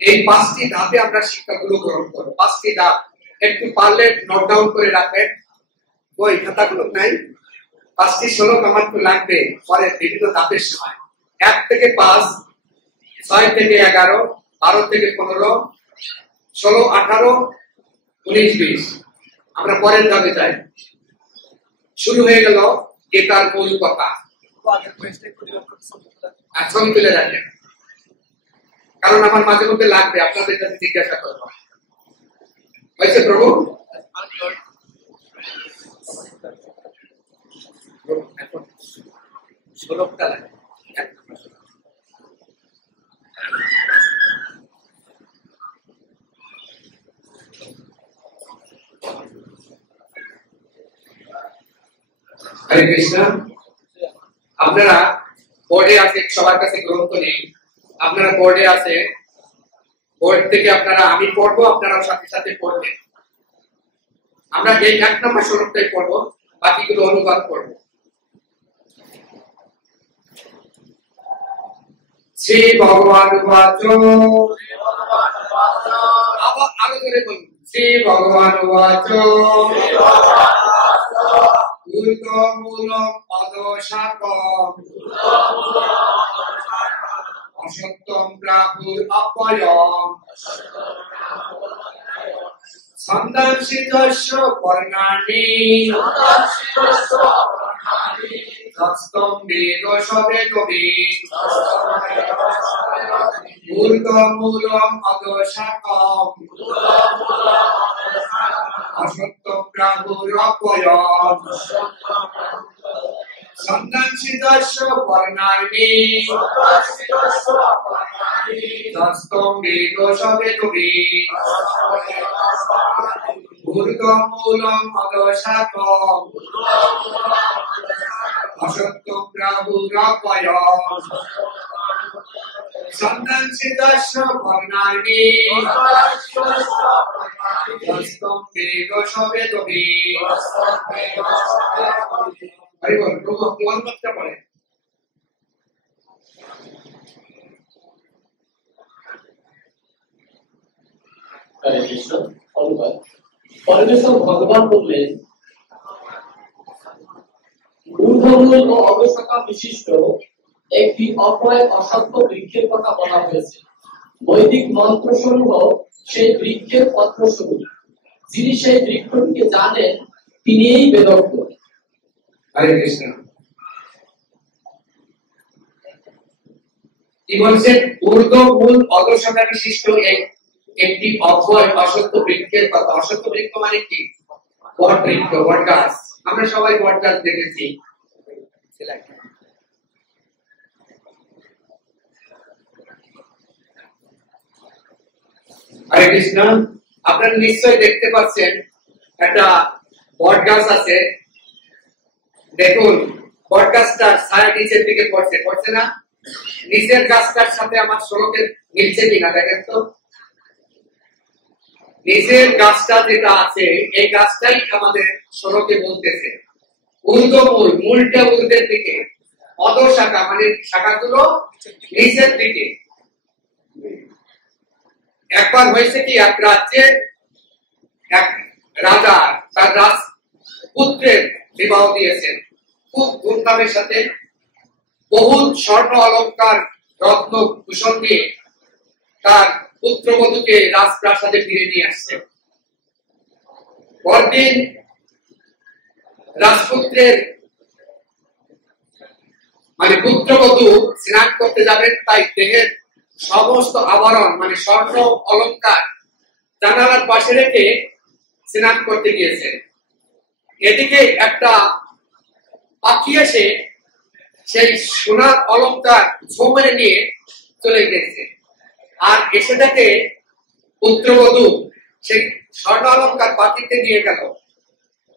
এই 5টি ধাপে আমরা শিক্ষাগুলো গ্রহণ করব। 5টি ধাপ একটু পারলে নোট ডাউন করে রাখবেন, ওই খাতাগুলো নাই। 5টি শ্লোক আমার তো লাগবে পরে বিভিন্ন ধাপের সময়। 1 থেকে 5, 6 থেকে 11, 12 থেকে 15, 16, 18, 19, 20 আমরা পরের ধাপে যাই। শুরু হয়ে গেল গীতার মূল কথা। ছবি তুলে রাখেন, কারণ আমার মাঝে মধ্যে লাগবে, আপনাদের কাছে জিজ্ঞাসা করব। হয়েছে প্রভু? এখন শ্লোকটা লাগে। হরে কৃষ্ণ। আপনারা বোর্ডে আছে, সবার কাছে গ্রন্থ নেই, আপনারা বোর্ডে আছে, বোর্ড থেকে আপনারা আমি পড়বো, আপনারা সাথে সাথে পড়বেন। আমরা এই 1 নম্বর শ্লোকটাই পড়বো, বাকিগুলো অনুবাদ করবো। শ্রী ভগবান উবাচ, আবার আরো ধরে বলুন, শ্রী ভগবান উবাচ ঊর্ধ্বমূলম অধঃশাখম অসত্যম প্রাহুর অপয়ম ছন্দাংসি যস্য বর্ণানি তস্তম বেদ সবেদবিদ ঊর্ধ্বমূলম অধঃশাখম অসত্যম প্রাহুর অপয়ম ছন্দাংসি যস্য বর্ণানি তস্তম বেদ সবেদবিদ ঊর্ধ্বমূলম অধঃশাখম অসত্যম প্রাহুর অপয়ম ছন্দাংসি যস্য বর্ণানি তস্তম বেদ সবেদবিদ। হরি বল। প্রভু অনুবাদটা পড়ে। হরে কৃষ্ণ। অনুবাদ। পরমেশ্বর ভগবান বললেন, ঊর্ধ্বমূল ও অধঃশাখা বিশিষ্ট একটি অপয় অসত্য বৃক্ষের কথা বলা হয়েছে। বৈদিক মন্ত্রসমূহ সেই বৃক্ষের পত্রসমূহ। যিনি সেই বৃক্ষটিকে জানেন তিনিই বেদজ্ঞ। হরে কৃষ্ণ। কি বলছেন? ঊর্ধ্বমূল অধঃশাখা বিশিষ্ট একটি অপয় অসত্য বৃক্ষের কথা। অসত্য বৃক্ষ মানে কি? বট বৃক্ষ, বট গাছ। আমরা সবাই বট গাছ দেখেছি। হরে কৃষ্ণ। আপনারা নিশ্চয়ই দেখতে পাচ্ছেন একটা বট গাছ আছে। দেখুন বট গাছটার ছায়া নিচের দিকে পড়ছে, পড়ছে না? নিচের গাছটার সাথে আমার সড়কের মিলছে কিনা দেখেন তো। নিচের গাছটা যেটা আছে এই গাছটাই আমাদের সড়কে বলতেছে ঊর্ধ্বমূল, মূলটা ঊর্ধ্বের দিকে, অধঃশাখা মানে শাখাগুলো নিচের দিকে। একবার হয়েছে কি এক রাজ্যে এক রাজা তার রাজপুত্রের বিবাহ দিয়েছেন খুব ধুমধামের সাথে, বহু স্বর্ণ অলংকার রত্ন ভূষণ দিয়ে তার পুত্রবধূকে রাজপ্রাসাদে ফিরে নিয়ে আসছেন। পরদিন রাজপুত্রের মানে পুত্রবধূ স্নান করতে যাবেন, তাই দেহের সমস্ত আবরণ মানে স্বর্ণ অলংকার জানালার পাশে রেখে স্নান করতে গিয়েছেন। এদিকে একটা পাখি এসে সেই সোনার অলংকার ঝোঁ মেরে নিয়ে চলে গেছে, আর এসে দেখে পুত্রবধূ সেই স্বর্ণ অলংকার পাখিতে নিয়ে গেল।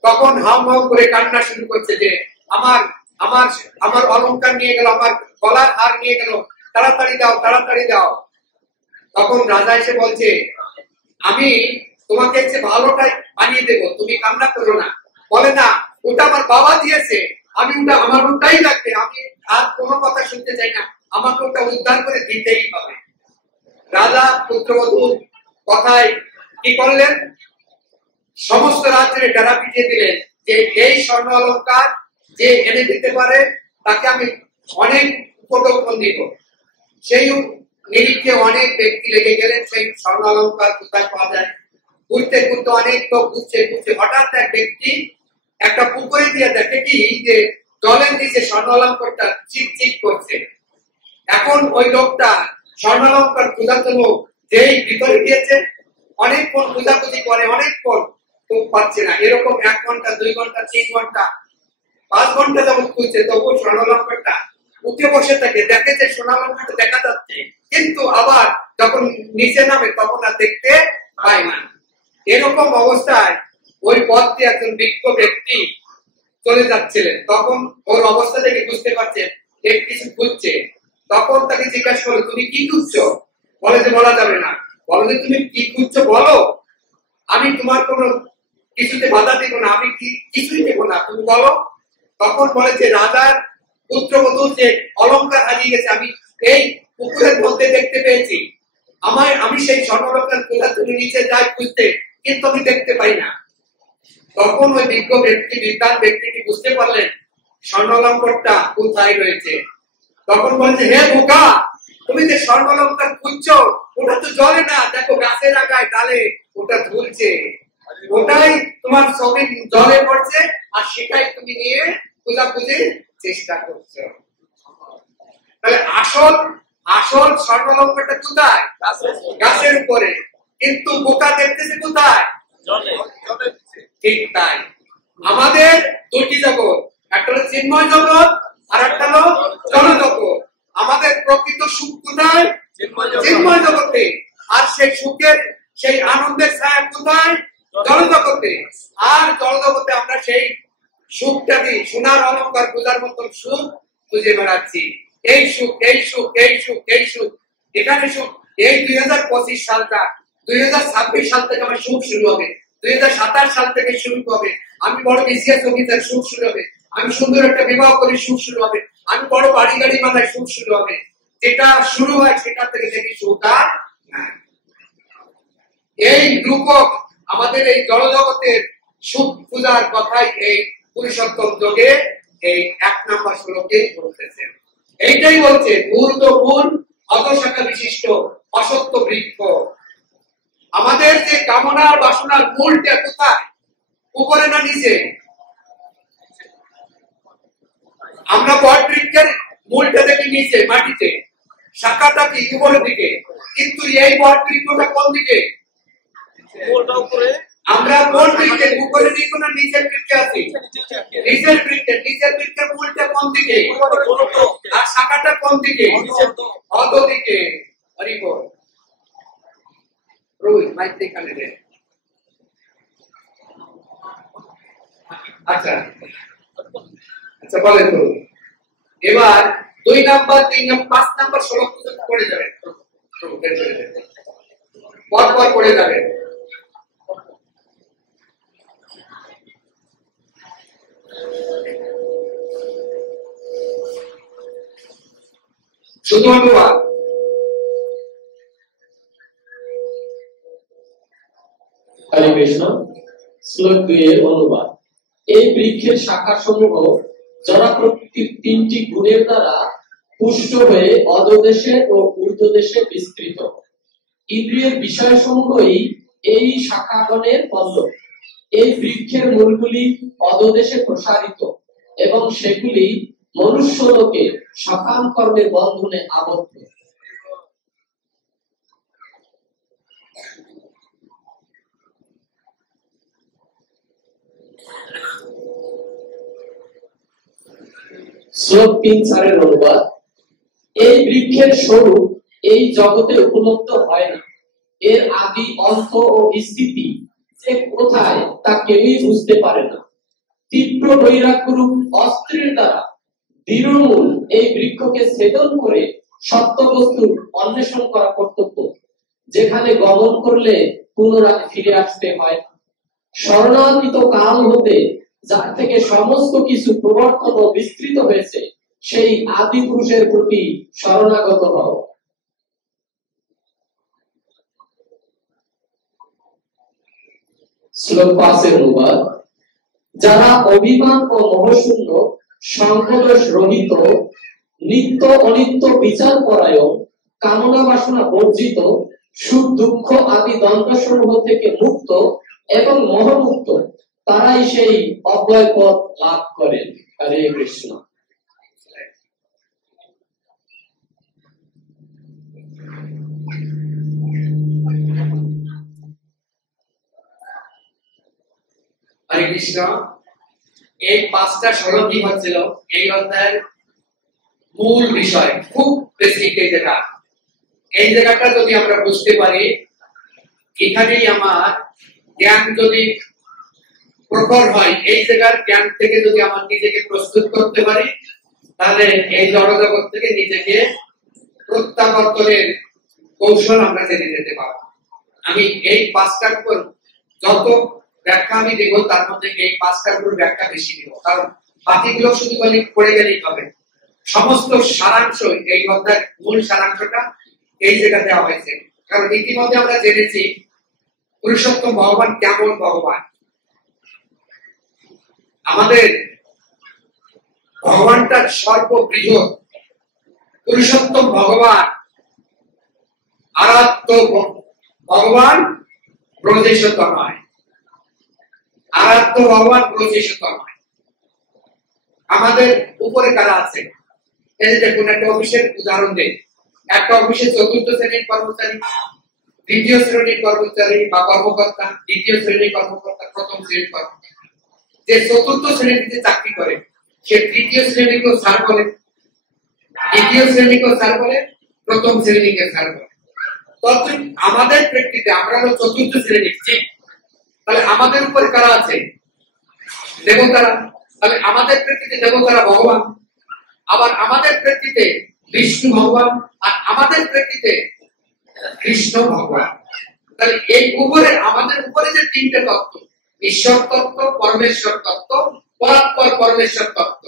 তখন হাউ হাউ করে কান্না শুরু করছে যে আমার আমার আমার অলংকার নিয়ে গেল, আমার গলার হার নিয়ে গেল, তাড়াতাড়ি দাও, তাড়াতাড়ি দাও। তখন রাজা এসে বলছে আমি তোমাকে যে ভালোটাই বানিয়ে দেবো, তুমি কান্না করো না। বলে না, ওটা আমার বাবা দিয়েছে, আমি ওটা আমার ওটাই লাগবে, আমি আর কোনো কথা শুনতে চাই না, আমাকে ওটা উদ্ধার করে দিতেই হবে। রাজা পুত্রবধূর কথায় কি করলেন, সমস্ত রাজ্যে ডেরা পিটিয়ে দিলেন যে এই স্বর্ণ অলংকার যে এনে দিতে পারে তাকে আমি অনেক উপঢৌকন দিব। সেই নিরীক্ষে অনেক ব্যক্তি লেগে গেলেন সেই স্বর্ণ অলংকার কোথায় পাওয়া যায়। ঘুরতে ঘুরতে অনেক লোক ঘুরছে ঘুরছে, হঠাৎ এক ব্যক্তি একটা পুকুরে দিয়ে দেখে কি যে জলের নিচে স্বর্ণ অলংকারটা চিকচিক করছে। এখন ওই লোকটা স্বর্ণ অলংকার খোঁজার জন্য যেই ভিতরে গিয়েছে, অনেকক্ষণ খোঁজাখুঁজি করে, অনেকক্ষণ তো পাচ্ছে না। এরকম 1 ঘন্টা 2 ঘন্টা 3 ঘন্টা 5 ঘন্টা যখন খুঁজছে, তবু স্বর্ণ অলংকারটা উঠে বসে থাকে। দেখে যে স্বর্ণ অলংকারটা দেখা যাচ্ছে, কিন্তু আবার যখন নিচে নামে তখন আর দেখতে পায় না। এরকম অবস্থায় ওই পথ দিয়ে একজন বিজ্ঞ ব্যক্তি চলে যাচ্ছিলেন। তখন ওর অবস্থা দেখে বুঝতে পারছে যে কিছু খুঁজছে। তখন তাকে জিজ্ঞাসা করলো, তুমি কি খুঁজছো? বলে যে বলা যাবে না। বলো যে তুমি কি খুঁজছো বলো, আমি তোমার কোনো কিছুতে বাধা দিব না, আমি কিছুই দেবো না, তুমি বলো। তখন বলে যে রাজার পুত্রবধূ যে অলংকার হারিয়ে গেছে, আমি এই পুকুরের মধ্যে দেখতে পেয়েছি। আমি সেই স্বর্ণ অলংকার কোথা থেকে নিচে যাই খুঁজতে, কিন্তু আমি দেখতে পাই না। তখন ওই বিজ্ঞ ব্যক্তি, বিদ্বান ব্যক্তিটি বুঝতে পারলেন স্বর্ণ অলংকারটা কোথায় রয়েছে। তখন বলছে, হে বোকা, তুমি যে স্বর্ণ অলংকার খুঁজছো ওটা তো জলে না, দেখো গাছের আগায় ডালে ওটা ঝুলছে, ওটাই তোমার ছবি জলে পড়ছে, আর সেটাই তুমি নিয়ে খোঁজাখুঁজির চেষ্টা করছো। তাহলে আসল আসল স্বর্ণ অলংকারটা কোথায়? গাছের উপরে, কিন্তু বোকা দেখতেছে কোথায়? ঠিক তাই আমাদের দুটি জগৎ, একটা হলো চিন্ময় জগৎ আর একটা হলো জড় জগৎ। আমাদের প্রকৃত সুখ কোথায়? চিন্ময় জগতে। আর সেই সুখের সেই আনন্দের ছায়া কোথায়? জড় জগতে। আর জড় জগতে আমরা সেই সুখটাকে সোনার অলংকার খোঁজার মতন সুখ খুঁজে বেড়াচ্ছি। এই সুখ, এই সুখ, এই সুখ, এই সুখ, এখানে সুখ। এই 2025 সালটা, 2026 সাল থেকে আমার সুখ শুরু হবে, 2027 সাল থেকে শুরু হবে। আমি বড় বিসিএস অফিসার, সুখ শুরু হবে। আমি সুন্দর একটা বিবাহ করি, সুখ শুরু হবে। আমি বড় বাড়ি গাড়ি বানাই, সুখ শুরু হবে। যেটা শুরু হয় সেটা থেকে দেখি সুখ আর নাই। এই রূপক আমাদের এই জড়জগতের সুখ পূজার কথাই এই পুরুষোত্তম যোগে এই 1 নম্বর শ্লোকে বলতেছেন। এইটাই বলছে ঊর্ধ্বমূল অধঃশাখা বিশিষ্ট অসত্য বৃক্ষ। আমাদের যে কামনার বাসনার মূলটা কোথায়? উপরে না নিচে? আমরা বট বৃক্ষের মূলটা দেখি নিচে মাটিতে, শাখাটা কি উপরের দিকে, কিন্তু এই বট বৃক্ষটা কোন দিকে? আমরা কোন দিকে? উপরে দিকে না নিচের দিকে আছি? নিচের দিকে। নিচের দিকের মূলটা কোন দিকে? আর শাখাটা কোন দিকে? অধ দিকে। হরি বল। রোহিত মাইক কানে দে। আচ্ছা আচ্ছা, বলেন তো এবার 2 নাম্বার 3 নাম্বার 5 নাম্বার শ্লোক পড়ে যাবেন, পর পড়ে যাবেন। শুধু অনুবাদ। হরে কৃষ্ণ। শ্লোক 2 এর অনুবাদ। এই বৃক্ষের শাখা সমূহ জড়া প্রকৃতির 3টি গুণের দ্বারা পুষ্ট হয়ে অধোদেশে ও ঊর্ধ্বদেশে বিস্তৃত। ইন্দ্রিয়ের বিষয়সমূহই এই শাখাগণের পল্লব। এই বৃক্ষের মূলগুলি অধোদেশে প্রসারিত এবং সেগুলি মনুষ্যলোকে সকাম কর্মের বন্ধনে আবদ্ধ। শ্লোক 3-4 এর অনুবাদ। এই বৃক্ষের স্বরূপ এই জগতে উপলব্ধ হয় না। এর আদি অন্ত ও স্থিতি যে কোথায় তা কেউই বুঝতে পারে না। তীব্র বৈরাগ্যরূপ অস্ত্রের দ্বারা দৃঢ়মূল এই বৃক্ষকে ছেদন করে সত্য বস্তুর অন্বেষণ করা কর্তব্য, যেখানে গমন করলে পুনরায় ফিরে আসতে হয়। শরণাতীত কাল হতে যার থেকে সমস্ত কিছু প্রবর্তন ও বিস্তৃত হয়েছে, সেই আদি পুরুষের প্রতি শরণাগত হও। শ্লোক 5 এর অনুবাদ। যারা অভিমান ও মোহশূন্য, সংকোচ রহিত, নিত্য অনিত্য বিচার পরায়ণ, কামনা বাসনা বর্জিত, সুখ দুঃখ আদি দ্বন্দ্বসমূহ থেকে মুক্ত এবং মোহমুক্ত, তারাই সেই অব্যয় পথ লাভ করেন। হরে কৃষ্ণ। হরে কৃষ্ণ। এই 5টা শ্লোকই হচ্ছিল এই অধ্যায়ের মূল বিষয়। খুব বেসিক এই জায়গাটা যদি আমরা বুঝতে পারি, এখানেই আমার জ্ঞান যদি প্রখর হয়, এই জায়গার জ্ঞান থেকে যদি আমার নিজেকে প্রস্তুত করতে পারি, তাহলে এই জড়জগৎ থেকে নিজেকে প্রত্যাবর্তনের কৌশল আমরা জেনে যেতে পারবো। আমি এই 5টার উপর যত ব্যাখ্যা আমি দেব, তার মধ্যে এই 5টার উপর ব্যাখ্যা বেশি দেব, কারণ বাকিগুলো শুধু পড়ে গেলেই হবে। সমস্ত সারাংশ, এই অধ্যায়ের মূল সারাংশটা এই জায়গাতে দেওয়া হয়েছে। কারণ ইতিমধ্যে আমরা জেনেছি পুরুষোত্তম ভগবান কেমন ভগবান। আমাদের ভগবানটা সর্ববৃহৎ পুরুষোত্তম ভগবান, আরাধ্য ভগবান, ব্রজেশত নয়। আরাধ্য ভগবান ব্রজেশত নয়। আমাদের উপরে কারা আছে? এই যে দেখুন, একটা অফিসের উদাহরণ দেই। একটা অফিসে 4র্থ শ্রেণীর কর্মচারী, 2য় শ্রেণীর কর্মচারী বা কর্মকর্তা, 2য় শ্রেণীর কর্মকর্তা, 1ম শ্রেণীর কর্মকর্তা। যে 4র্থ শ্রেণীতে চাকরি করে সে 3য় শ্রেণীকেও স্যার বলে, 2য় শ্রেণীকেও স্যার বলে, 1ম শ্রেণীকে স্যার বলে। তখন আমাদের প্রেক্ষিতে আমরা হলো 4র্থ শ্রেণীর, ঠিক? তাহলে আমাদের উপরে কারা আছে? দেবতারা। তাহলে আমাদের প্রেক্ষিতে দেবতারা ভগবান, আবার আমাদের প্রেক্ষিতে বিষ্ণু ভগবান, আর আমাদের প্রেক্ষিতে কৃষ্ণ ভগবান। তাহলে এই উপরে আমাদের উপরে যে 3টে তত্ত্ব, ঈশ্বর তত্ত্ব, পরমেশ্বর তত্ত্ব, পরাৎপর পরমেশ্বর তত্ত্ব,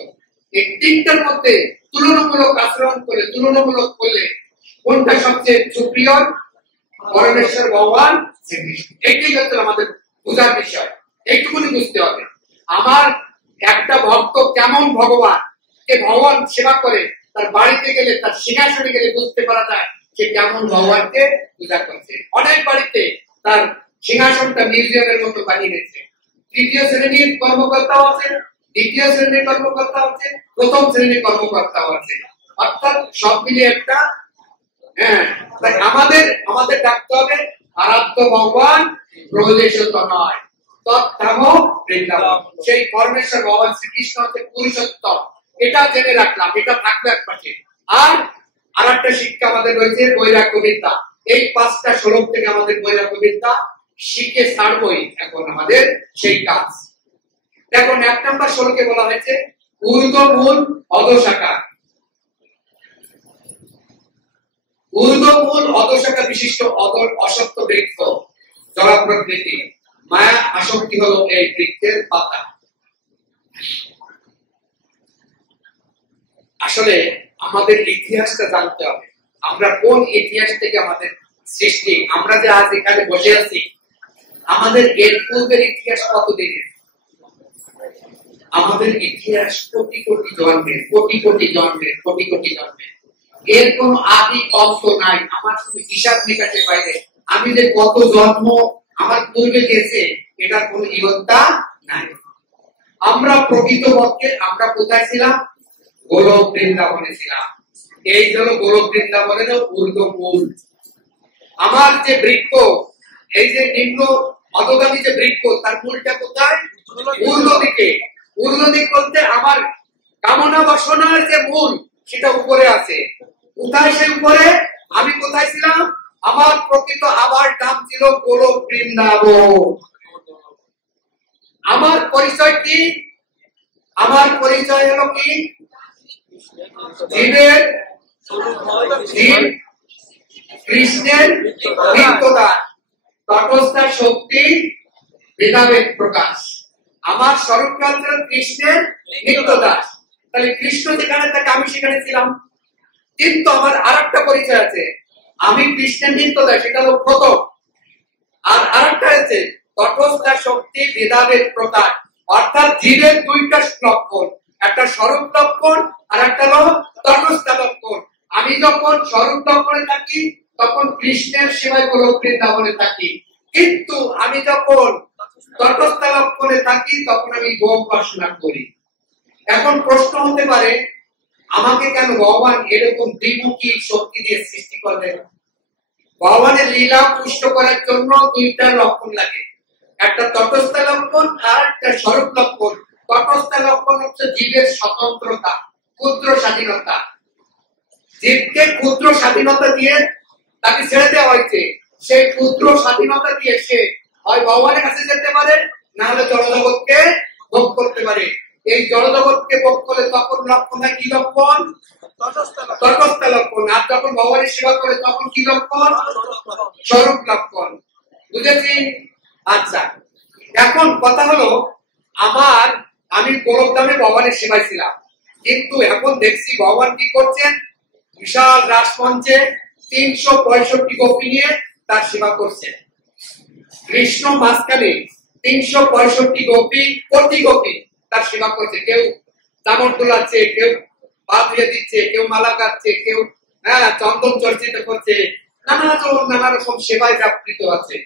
এই 3টার মধ্যে তুলনামূলক আচরণ করে, তুলনামূলক করলে কোনটা সবচেয়ে সুপ্রিয়? পরমেশ্বর ভগবান শ্রীকৃষ্ণ। এইটাই হচ্ছে আমাদের বোঝার বিষয়। এইটুকুনি বুঝতে হবে। আমার একটা ভক্ত কেমন ভগবান, কে ভগবান সেবা করে, তার বাড়িতে গেলে, তার সিংহাসনে গেলে বুঝতে পারা যায় সে কেমন ভগবানকে পূজা করছে। অনেক বাড়িতে তার সিংহাসনটা মিউজিয়ামের মতো বানিয়ে দিয়েছে। 3য় শ্রেণীর কর্মকর্তাও আছে, 2য় শ্রেণীর কর্মকর্তাও আছে, 1ম শ্রেণীর কর্মকর্তাও আছে, অর্থাৎ সব মিলিয়ে একটা। হ্যাঁ, তাই আমাদের ডাকতে হবে আরাধ্য ভগবান ব্রজেশত নয়, তৎধাম বৃন্দাবন। সেই পরমেশ্বর ভগবান শ্রীকৃষ্ণ হচ্ছে পুরুষোত্তম। এটা জেনে রাখলাম, এটা থাকবে এক পাশে। আর আরেকটা শিক্ষা আমাদের রয়েছে বৈরাগ্য বিদ্যা। এই 5টা শ্লোক থেকে আমাদের বৈরাগ্য বিদ্যা শিখে ছাড়বই এখন আমাদের সেই কাজ। দেখুন, 1 নম্বর শ্লোকে বলা হয়েছে ঊর্ধ্বমূল অধোশাখা। ঊর্ধ্বমূল অধোশাখা বিশিষ্ট অসত্য বৃক্ষ, জলা প্রকৃতি, মায়া আসক্তি হলো এই বৃক্ষের পাতা। আসলে আমাদের ইতিহাসটা জানতে হবে, আমরা কোন ইতিহাস থেকে আমাদের সৃষ্টি। আমরা যে আজ এখানে বসে আছি, আমাদের এর পূর্বের ইতিহাস কতদিনের? আমাদের ইতিহাস কোটি কোটি জন্মের, কোটি কোটি জন্মের, কোটি কোটি জন্মের। এর কোন আদি অন্ত নাই। আমার শুধু হিসাব নিকাশের বাইরে আমি যে কত জন্ম আমার পূর্বে গেছে, এটার কোন ইয়ত্তা নাই। আমরা প্রকৃতপক্ষে আমরা কোথায় ছিলাম? গোলক বৃন্দাবনে ছিলাম। এই হলো গোলক বৃন্দাবনের ঊর্ধ্বমূল। আমার যে বৃক্ষ, এই যে নিম্ন অধোগামী যে বৃক্ষ, তার মূলটা কোথায়? ঊর্ধ্ব দিকে। ঊর্ধ্ব দিক বলতে আমার কামনা বাসনার যে মূল, সেটা উপরে আছে। কোথায় সে উপরে? আমি কোথায় ছিলাম? আমার প্রকৃত আবার নাম ছিল গোলক বৃন্দাবন। আমার পরিচয় কি? আমার পরিচয় হলো কি? জীবের জীব, কৃষ্ণের নিত্যদাস, তটস্থ শক্তি, ভেদাভেদ প্রকাশ। আমার স্বরূপকাল ছিল কৃষ্ণের নিত্যদাস। তাহলে কৃষ্ণ যেখানে থাকে আমি সেখানে ছিলাম। কিন্তু আমার আর একটা পরিচয় আছে, আমি কৃষ্ণের নিত্যদাস, সেটা হলো প্রথম। আর আরেকটা আছে তটস্থ শক্তি, ভেদাভেদ প্রকাশ। অর্থাৎ জীবের দুইটা লক্ষণ, একটা স্বরূপ লক্ষণ আর একটা হলো তটস্থ লক্ষণ। আমি যখন স্বরূপ লক্ষণে থাকি তখন কৃষ্ণের সেবায় গোলক বৃন্দাবনে থাকি, কিন্তু আমি যখন তটস্থ লক্ষণে থাকি তখন আমি ভোগ বাসনা করি। এখন প্রশ্ন হতে পারে, আমাকে কেন ভগবান এরকম দ্বিমুখী শক্তি দিয়ে সৃষ্টি করলেন? ভগবানের লীলা পুষ্ট করার জন্য দুইটা লক্ষণ লাগে, একটা তটস্থ লক্ষণ আর একটা স্বরূপ লক্ষণ। তটস্থ লক্ষণ হচ্ছে জীবের স্বতন্ত্রতা, ক্ষুদ্র স্বাধীনতা। জীবকে ক্ষুদ্র স্বাধীনতা দিয়ে তাকে ছেড়ে দেওয়া হয়েছে। সেই ক্ষুদ্র স্বাধীনতা দিয়ে সে হয় ভগবানের কাছে যেতে পারে, না হলে জড়জগৎকে ভোগ করতে পারে। এই জড়জগৎকে ভোগ করলে তখন লক্ষণ হয় কি লক্ষণ? তটস্থ লক্ষণ। আর যখন ভগবানের সেবা করে তখন কি লক্ষণ? স্বরূপ লক্ষণ। বুঝেছি? আচ্ছা, এখন কথা হলো, আমি গোলকধামে ভগবানের সেবায় ছিলাম, কিন্তু এখন দেখছি ভগবান কি করছেন? বিশাল রাসমঞ্চে 365 গোপী নিয়ে তার সেবা করছেন। কৃষ্ণ মাঝখানে 365 গোপী, কোটি গোপী তার সেবা করছে। কেউ চামড় তোলাচ্ছে, কেউ পা ধুয়ে দিচ্ছে, কেউ মালা কাটছে, কেউ চন্দন চর্চিত করছে, নানা রকম সেবায় ব্যাপৃত আছে।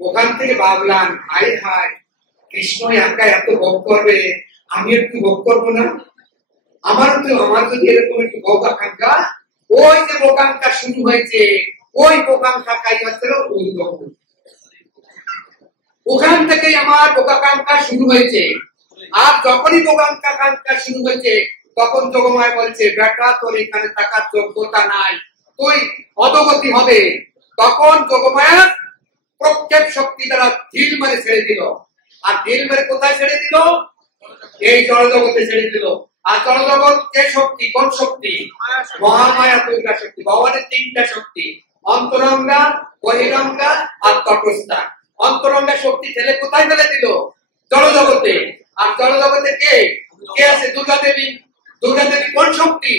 ওখান থেকে ভাবলাম, হায় হায়, কৃষ্ণ একা এত ভোগ করবে, আমি একটু ভোগ করবো না? আমার যদি এরকম একটু ভোগ আকাঙ্ক্ষা, ওই যে ভোগাঙ্ক্ষা শুরু হয়েছে, ওই ভোগাঙ্ক্ষা খাই হচ্ছে ঊর্ধ্বমূল। ওখান থেকেই আমার ভোগাকাঙ্ক্ষা শুরু হয়েছে। আর যখনই ভোগাকাঙ্ক্ষা শুরু হয়েছে, তখন যোগমায়া বলছে, বেটা তোর এখানে থাকার যোগ্যতা নাই, তুই অধোগতি হবে। তখন যোগমায়া প্রক্ষেপ শক্তি দ্বারা ঢিল মেরে ছেড়ে দিল। আর ঢিল মেরে কোথায় ছেড়ে দিল? এই জড়জগতে ছেড়ে দিল। আর জড়জগৎ কে শক্তি? কোন শক্তি? মহামায়া দুর্গা শক্তি। ভগবানের তিনটা শক্তি, অন্তরঙ্গা, বহিরঙ্গা আর তটস্থা। অন্তরঙ্গা শক্তি ছেলে কোথায় ফেলে দিল? জড়জগতে। আর জড়জগতে কে কে আছে? দুর্গা দেবী। দুর্গা দেবী কোন শক্তি?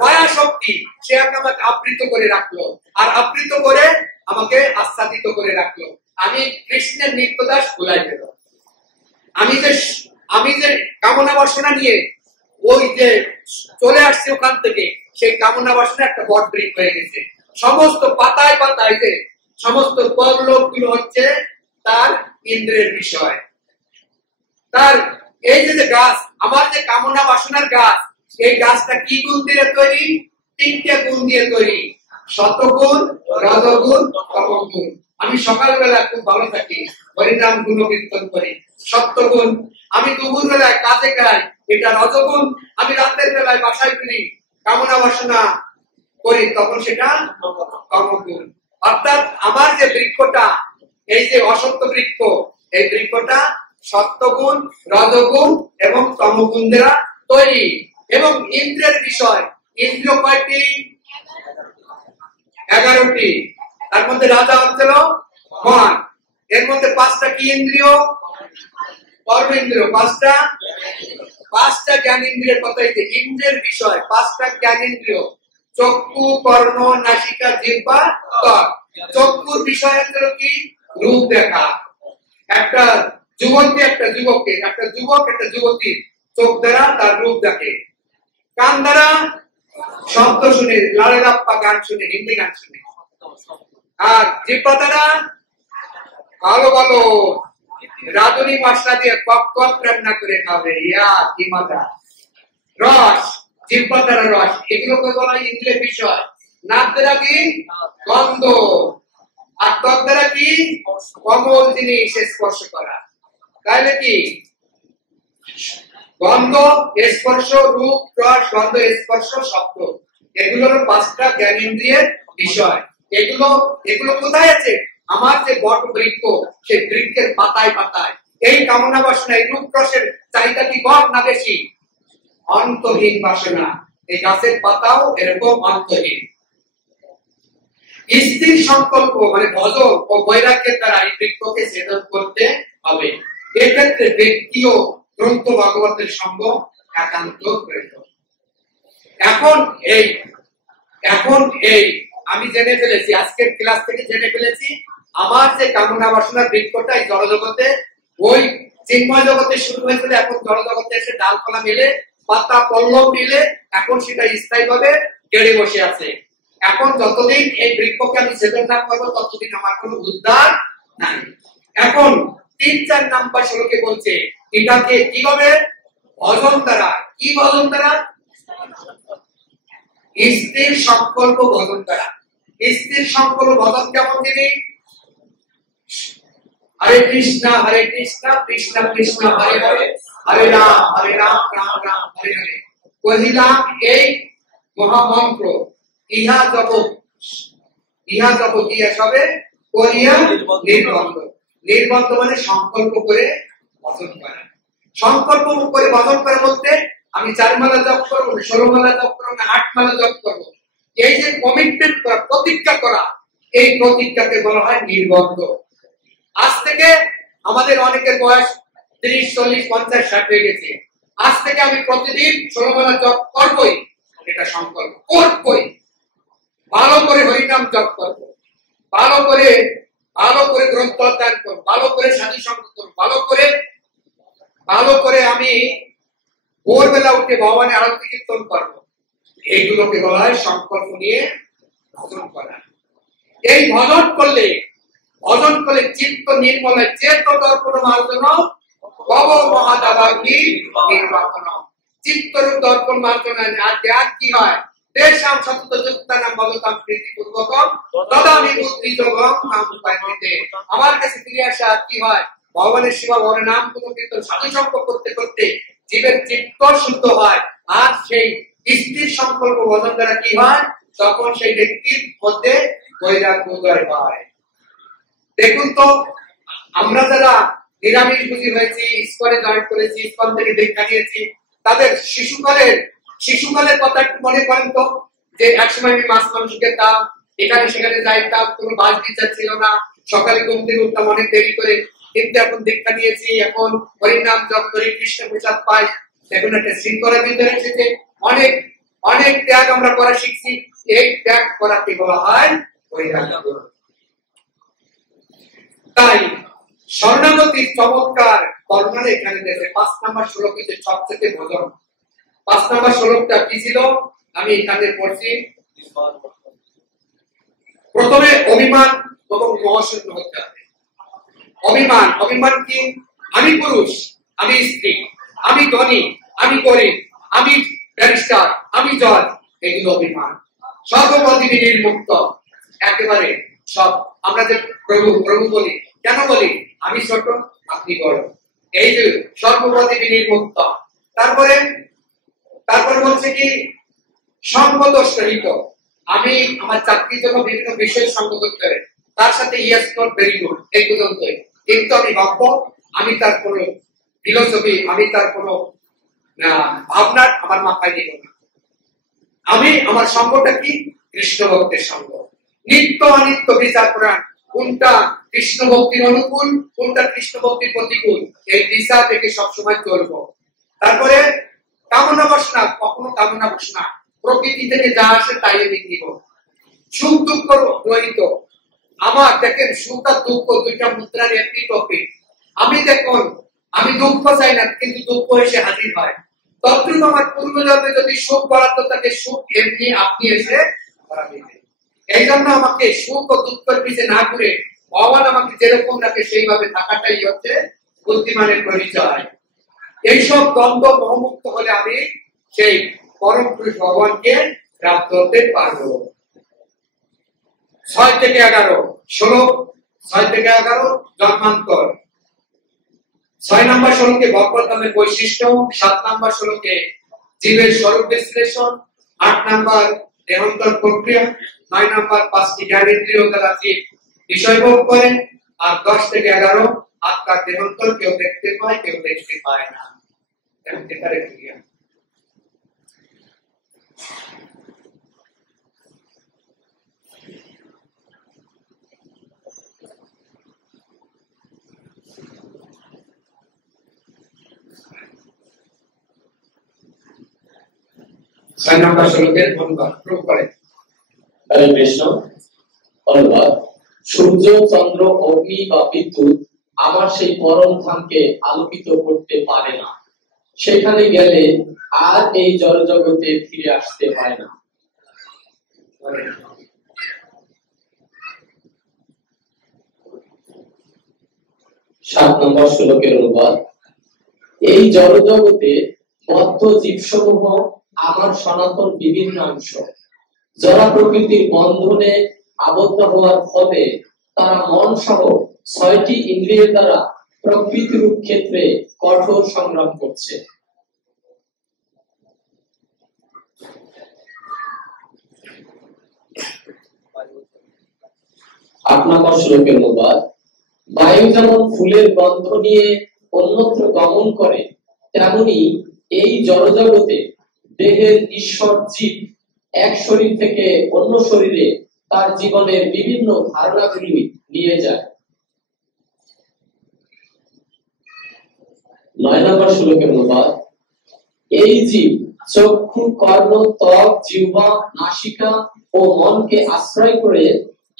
মায়া শক্তি। সে আমাকে আবৃত করে রাখলো, আর আবৃত করে আমাকে আচ্ছাদিত করে রাখলো। আমি কৃষ্ণের নিত্যদাস ভুলাই গেল। আমি যে কামনা বাসনা নিয়ে ওই যে চলে আসছে ওখান থেকে, সেই কামনা বাসনা একটা বট বৃক্ষ হয়ে গেছে। সমস্ত পাতায় পাতায় যে সমস্ত পরলোক গুলো হচ্ছে তার ইন্দ্রের বিষয়। তার এই যে গাছ, আমার যে কামনা বাসনার গাছ, এই গাছটা কি গুণ দিয়ে তৈরি? তিনটে গুণ দিয়ে তৈরি, সতগুণ, রজগুণ, তমগুণ। আমি সকালবেলা খুব ভালো থাকি, হরিনাম গুণ কীর্তন করি, সত্যগুণ। আমি দুপুর বেলায় কাজে খাই, এটা রজগুণ। আমি রাতের বেলায় বাসায় ফিরি, কামনা বাসনা করি, তখন সেটা তমগুণ। অর্থাৎ আমার যে বৃক্ষটা, এই যে অসত্য বৃক্ষ, এই বৃক্ষটা সত্যগুণ, রজগুণ এবং তমগুণ দ্বারা তৈরি। এবং ইন্দ্রের বিষয়, ইন্দ্র কয়টি? 11টি। তার মধ্যে রাজা হচ্ছিল মন। এর মধ্যে 5টা কি ইন্দ্রিয়? কর্মেন্দ্রিয়। 5টা জ্ঞানেন্দ্রিয়ের কথা। ইন্দ্রিয়ের বিষয় 5টা জ্ঞানেন্দ্রিয়: চক্ষু, কর্ণ, নাসিকা, জিহ্বা, ত্বক। চক্ষুর বিষয় হচ্ছে কি? রূপ দেখা। একটা যুবতী একটা যুবককে, একটা যুবক একটা যুবতী চোখ দ্বারা তার রূপ দেখে। কান দ্বারা শব্দ শুনে, লাড়েলাপ্পা গান শুনে, হিন্দি গান শুনে। আর জিহ্বা দ্বারা ভালো ভালো রাঁধুনি মশলা দিয়ে পপ রান্না করে খাবে। ইয়া কি মজা! রস, জিহ্বা দ্বারা রস, এগুলোকে বলা হয় ইন্দ্রিয়ের বিষয়। নাক দ্বারা কি? গন্ধ। আর ত্বক দ্বারা কি? কোমল জিনিস স্পর্শ করা। তাহলে কি? গন্ধ, স্পর্শ, রূপ, রস, গন্ধ, স্পর্শ, শব্দ, এগুলো হলো 5টা জ্ঞানেন্দ্রিয়ের বিষয়। এগুলো কোথায় আছে? আমার যে বট বৃক্ষ, সেই বৃক্ষের পাতায় পাতায়। এই কামনা বাসনা, এই রূপ রসের চাহিদা কি কম না বেশি? অন্তহীন বাসনা। এই গাছের পাতাও এরকম অন্তহীন। স্থির সংকল্প মানে ভজন ও বৈরাগ্যের দ্বারা এই বৃক্ষকে ছেদন করতে হবে। এক্ষেত্রে ব্যক্তিও গ্রন্থ ভাগবতের সঙ্গ একান্ত প্রয়োজন। এখন এই আমি জেনে ফেলেছি, আজকের ক্লাস থেকে জেনে ফেলেছি, আমার যে কামনা বাসনার বৃক্ষটা এই জড়জগতে, ওই চিন্ময় জগতে শুরু হয়েছিল, এখন জড়জগতে এসে ডালপালা মিলে, পাতা পল্লব মিলে, এখন সেটা স্থায়ীভাবে গেড়ে বসে আছে। এখন যতদিন এই বৃক্ষকে আমি ছেদন না করবো, ততদিন আমার কোনো উদ্ধার নাই। এখন 3-4 নাম্বার শ্লোকে বলছে এটাকে কিভাবে? ভজন দ্বারা। কি ভজন দ্বারা? স্থির সংকল্প ভজন দ্বারা। স্থির সংকল্প ভজন কেমন তিনি? হরে কৃষ্ণ কৃষ্ণ কৃষ্ণ হরে হরে, হরে রাম রাম রাম হরে হরে। কহিলাম এই মহামন্ত্র, ইহা জপ দিয়া সবে করিয়া নির্বন্ধ। নির্বন্ধ মানে সংকল্প করে ভজন করা। সংকল্প করে ভজন করা বলতে আমি 4 মালা জপ করবো, 16 মালা জপ করবো না 8 মালা জপ করবো, এই যে কমিটমেন্ট করা, প্রতিজ্ঞা করা, এই প্রতিজ্ঞাকে বলা হয় নির্বন্ধ। আজ থেকে আমাদের অনেকের বয়স 30, 40, 50, 60 হয়ে গেছে। আজ থেকে আমি প্রতিদিন 16 মালা জপ করবই, এটা সংকল্প করবই। ভালো করে হরিনাম জপ করবো, ভালো করে গ্রন্থ অধ্যয়ন করবো, ভালো করে সাধু সঙ্গ করবো, ভালো করে আমি ভোরবেলা উঠে ভগবানের আরতি কীর্তন করবো। এইগুলোকে বলা হয় সংকল্প নিয়ে ভজন করা। এই ভজন করলে চিত্ত নির্মল হয়। চেত দর্পণ মার্জন ভব মহাদাবাগ্নি নির্বাপন। চিত্তরূপ দর্পণ মার্জন আর কি হয়? তেষাম সতত যুক্তানাম ভবতাম প্রীতিপূর্বকম তদামি বুদ্ধিযোগম মাম উপায়তে। আমার কাছে ফিরে আসা কি হয়? ভগবানের সেবা, ভগবানের নাম কীর্তন, সাধু সঙ্গ করতে করতে জীবের চিত্ত শুদ্ধ হয়। আর সেই স্থির সংকল্প ভজন দ্বারা কি হয়? তখন সেই ব্যক্তির মধ্যে বৈরাগ্য উদয় হয়। দেখুন তো, আমরা যারা নিরামিষ ভোজী হয়েছি, ইস্কনে জয়েন করেছি, ইস্কন থেকে দীক্ষা নিয়েছি, তাদের শিশুকালের কথা একটু মনে করেন তো, যে একসময় আমি মাছ মাংস খেতাম, এখানে সেখানে যাইতাম, কোনো বাস বিচার ছিল না, সকালে ঘুম থেকে উঠতাম অনেক দেরি করে, কিন্তু এখন দীক্ষা নিয়েছি, এখন হরিনাম জপ করি, কৃষ্ণ প্রসাদ পাই, এখন একটা শৃঙ্খলার ভিতরে এসেছে, অনেক ত্যাগ আমরা করা শিখছি। এই ত্যাগ করাকে বলা হয় বৈরাগ্য। তাই শরণাগতির চমৎকার বর্ণনা এখানে দিয়েছে। 5 নম্বর শ্লোকে সবচেয়ে ভজন। 5 নম্বর শ্লোকটা কি ছিল? আমি এখানে পড়ছি। প্রথমে অভিমান এবং মহাশূন্য হতে হবে। অভিমান কি? আমি পুরুষ, আমি স্ত্রী, আমি ধনী, আমি গরিব, আমি ব্যারিস্টার, আমি জজ, এগুলো অভিমান। সর্বপদী নির্মুক্ত, একেবারে সব। আমরা যে প্রভু বলি, কেন বলি? আমি ছোট, আপনি বড়, এই যে সর্বপদী নির্মুক্ত। তারপরে বলছে কি? সঙ্গদোষ রহিত। আমি আমার চাকরির জন্য বিভিন্ন বিষয়ের সঙ্গ করতে হবে, তার সাথে ইয়েস নট ভেরি গুড এই পর্যন্তই। কিন্তু আমি ভাববো, আমি তার কোন ফিলোসফি, আমি তার কোন ভাবনা আমার মাথায় নিব না। আমি আমার সঙ্গটা কি? কৃষ্ণ ভক্তের সঙ্গ। নিত্য অনিত্য বিচার করেন, কোনটা কৃষ্ণ ভক্তির অনুকূল, কোনটা কৃষ্ণ ভক্তির প্রতিকূল, এই দিশা থেকে সবসময় চলবো। তারপরে কামনা বাসনা, কখনো কামনা বাসনা, প্রকৃতি থেকে যা আসে তাই আমি নিব। সুখ দুঃখ রহিত। আমার দেখেন সুখ আর দুঃখ দুইটা মুদ্রার একটি টপিক। আমি দেখুন, আমি দুঃখ চাই না, কিন্তু দুঃখ এসে হাজির হয়। তদ্রুপ আমার পূর্বজন্মে যদি সুখ বরাদ্দ থাকে, সুখ এমনি আপনি এসে ধরা দিবে। এই জন্য আমাকে সুখ ও দুঃখের পিছিয়ে না ঘুরে ভগবান আমাকে যেরকম রাখে সেইভাবে থাকাটাই হচ্ছে বুদ্ধিমানের পরিচয়। এইসব দ্বন্দ্ব মোহমুক্ত হলে আমি সেই পরম পুরুষ ভগবানকে প্রাপ্ত হতে পারবো। 6 থেকে 11 শ্লোক, 6 থেকে 11 জন্মান্তর। 6 নম্বর শ্লোকে ভগবত ধামের বৈশিষ্ট্য, 7 নম্বর শ্লোকে জীবের স্বরূপ বিশ্লেষণ, 8 নম্বর দেহান্তর প্রক্রিয়া, 9 নম্বর 5টি জ্ঞানেন্দ্রিয় দ্বারা জীব বিষয় ভোগ করে, আর 10 থেকে 11 আত্মার দেহান্তর কেউ দেখতে পায়, কেউ দেখতে পায় না। দেখতে পারে ক্রিয়া। সূর্য, চন্দ্র, অগ্নি বা বিদ্যুৎ আমার সেই পরম ধামকে আলোকিত করতে পারে না। সেখানে গেলে আর এই জড় জগতে ফিরে আসতে পারে না। 7 নম্বর শ্লোকের অনুবাদ। এই জড় জগতে বদ্ধ জীবসমূহ আমার সনাতন বিভিন্ন অংশ, যারা প্রকৃতির বন্ধনে আবদ্ধ হওয়ার ফলে তারা মন সহ 6টি ইন্দ্রিয়ের দ্বারা প্রকৃতিরূপ ক্ষেত্রে কঠোর সংগ্রাম করছে। আপনার শ্লোকের অনুবাদ। বায়ু যেমন ফুলের গন্ধ নিয়ে অন্যত্র গমন করে, তেমনি এই জড়জগতে দেহের ঈশ্বর জীব এক শরীর থেকে অন্য শরীরে তার জীবনের বিভিন্ন ধারণাগুলি নিয়ে যায়। 9 নম্বর শ্লোকের অনুবাদ। এই জীব চক্ষু, কর্ণ, ত্বক, জিহ্বা, নাসিকা ও মনকে আশ্রয় করে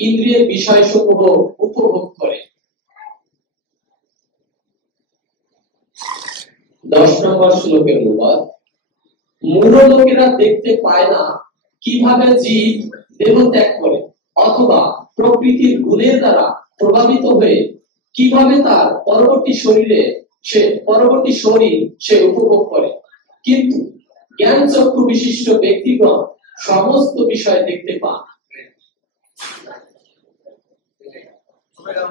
ইন্দ্রিয়ের বিষয়সমূহ উপভোগ করে। 10 নম্বর শ্লোকের অনুবাদ। মূঢ় লোকেরা দেখতে পায় না কিভাবে জীব দেহ ত্যাগ করে, অথবা প্রকৃতির গুণের দ্বারা প্রভাবিত হয়ে কিভাবে তার পরবর্তী শরীর সে উপভোগ করে। কিন্তু জ্ঞান চক্ষু বিশিষ্ট ব্যক্তিগণ সমস্ত বিষয় দেখতে পান। 11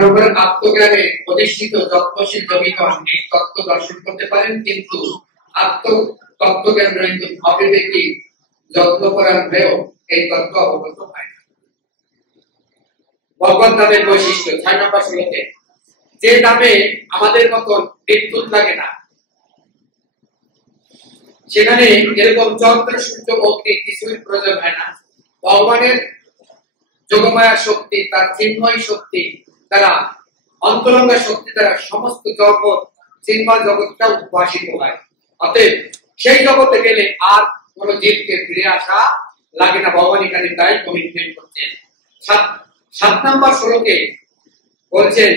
নম্বর আত্মজ্ঞানে প্রতিষ্ঠিত তত্ত্বশীল যোগীগণ এই তত্ত্ব দর্শন করতে পারেন, কিন্তু তত্ত্বজ্ঞান রহিত অবিবেকী যত্নপরায়ণ হয়েও এই তত্ত্ব অবগত হয় না। ভগবত নামের বৈশিষ্ট্য 6 নম্বর শ্লোকে। যে নামে আমাদের মতন বিদ্যুৎ লাগে না, সেখানে এরকম চন্দ্র, সূর্য, অগ্নি কিছুর প্রয়োজন হয় না। ভগবানের যোগমায়া শক্তি, তার চিন্ময় শক্তি দ্বারা, অন্তরঙ্গা শক্তি দ্বারা সমস্ত জগৎ, চিন্ময় জগৎটা উদ্ভাসিত হয়। অতএব সেই জগতে গেলে আর কোন জীবকে ফিরে আসা লাগে না। ভগবান এখানে তাই কমিটমেন্ট করছেন। 7 নম্বর শ্লোকে বলছেন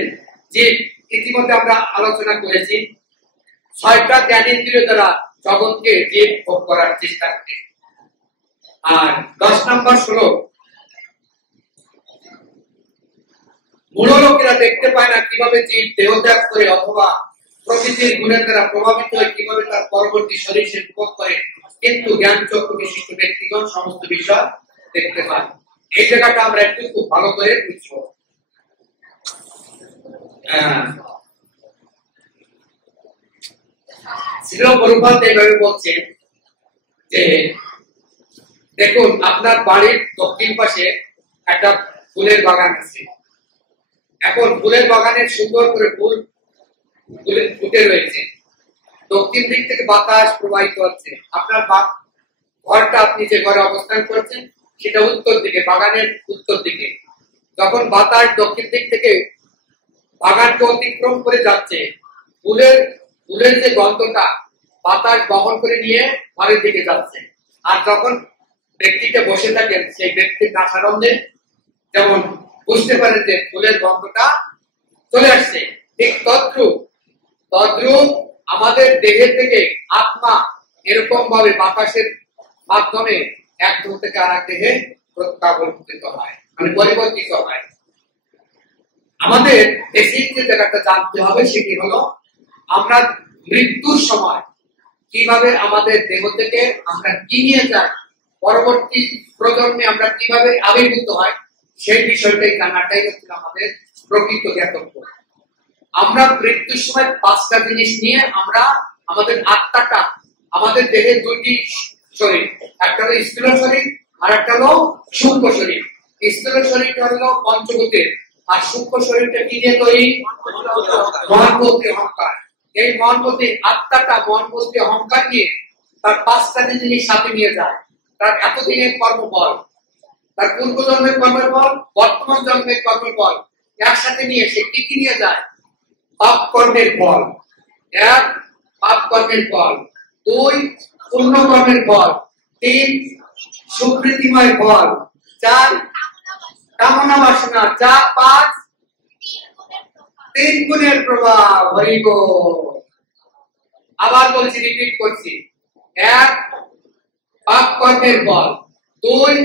যে ইতিমধ্যে আমরা আলোচনা করেছি 6টা জ্ঞানেন্দ্রিয় দ্বারা জগৎকে জীব ভোগ করার চেষ্টা করে। আর 10 নম্বর শ্লোক, মূঢ় লোকেরা দেখতে পায় না কিভাবে জীব দেহত্যাগ করে অথবা প্রকৃতির গুণের দ্বারা প্রভাবিত হয়ে কিভাবে তার পরবর্তী শরীর সে ভোগ করে, কিন্তু জ্ঞান চক্ষু বিশিষ্ট ব্যক্তিগণ সমস্ত বিষয় দেখতে পায়। এই জায়গাটা আমরা একটু খুব ভালো করে বুঝবো। শ্রীল প্রভুপাদ এইভাবে বলছেন যে দেখুন, আপনার বাড়ির দক্ষিণ পাশে একটা ফুলের বাগান আছে। এখন ফুলের বাগানের সুন্দর করে ফুল ফুটে রয়েছে। দক্ষিণ দিক থেকে বাতাস প্রবাহিত হচ্ছে। আপনার ঘরটা, আপনি যে ঘরে অবস্থান করছেন সেটা উত্তর দিকে, বাগানের উত্তর দিকে। যখন বাতাস দক্ষিণ দিক থেকে বাগানকে অতিক্রম করে যাচ্ছে, ফুলের যে গন্ধটা বাতাস বহন করে নিয়ে ঘরের দিকে যাচ্ছে। আর যখন ব্যক্তিটা বসে থাকেন, সেই ব্যক্তির নাসারন্ধে যেমন বুঝতে পারেন যে ফুলের গন্ধটা চলে আসছে, ঠিক তদ্রূপ আমাদের দেহের থেকে আত্মা এরকম ভাবে বাতাসের মাধ্যমে এক দেহ থেকে আর এক দেহে প্রত্যাবর্তিত হয়, মানে পরিবর্তিত হয়। আমাদের বেসিক যে জায়গাটা জানতে হবে সেটি হলো আমরা মৃত্যুর সময় কিভাবে আমাদের দেহ থেকে আমরা কি নিয়ে যাই, পরবর্তী প্রজন্মে আমরা কিভাবে আবির্ভূত হয়, সেই বিষয়টাই জানাটাই হচ্ছে আমাদের প্রকৃত জ্ঞাতব্য। আমরা মৃত্যুর সময় 5টা জিনিস নিয়ে আমরা আমাদের আত্মাটা, আমাদের দেহের 2টি শরীর, একটা হলো স্থূল শরীর আর একটা হলো সূক্ষ্ম শরীর। স্থূল শরীরটা হলো পঞ্চভূতের, আর সূক্ষ্ম শরীরটা কি দিয়ে তৈরি? মন, বুদ্ধি, অহংকার। এই মন, বুদ্ধি, আত্মাটা মন, বুদ্ধি, অহংকার নিয়ে তার 5টা জিনিস সাথে নিয়ে যায়। তার এতদিনের কর্মফল, তার পূর্বজন্মের কর্মফল, বর্তমান জন্মের কর্মফল একসাথে নিয়ে সে কি কি নিয়ে যায়? পাপ কর্মের ফল। 1 পাপ কর্মের ফল, 2 পুণ্য কর্মের ফল, 3 সুকৃতিময় ফল, 4 কামনা বাসনা, 5 3 গুণের প্রভাব। হরি বল। আবার বলছি, রিপিট করছি। 1 পাপ কর্মের ফল, 2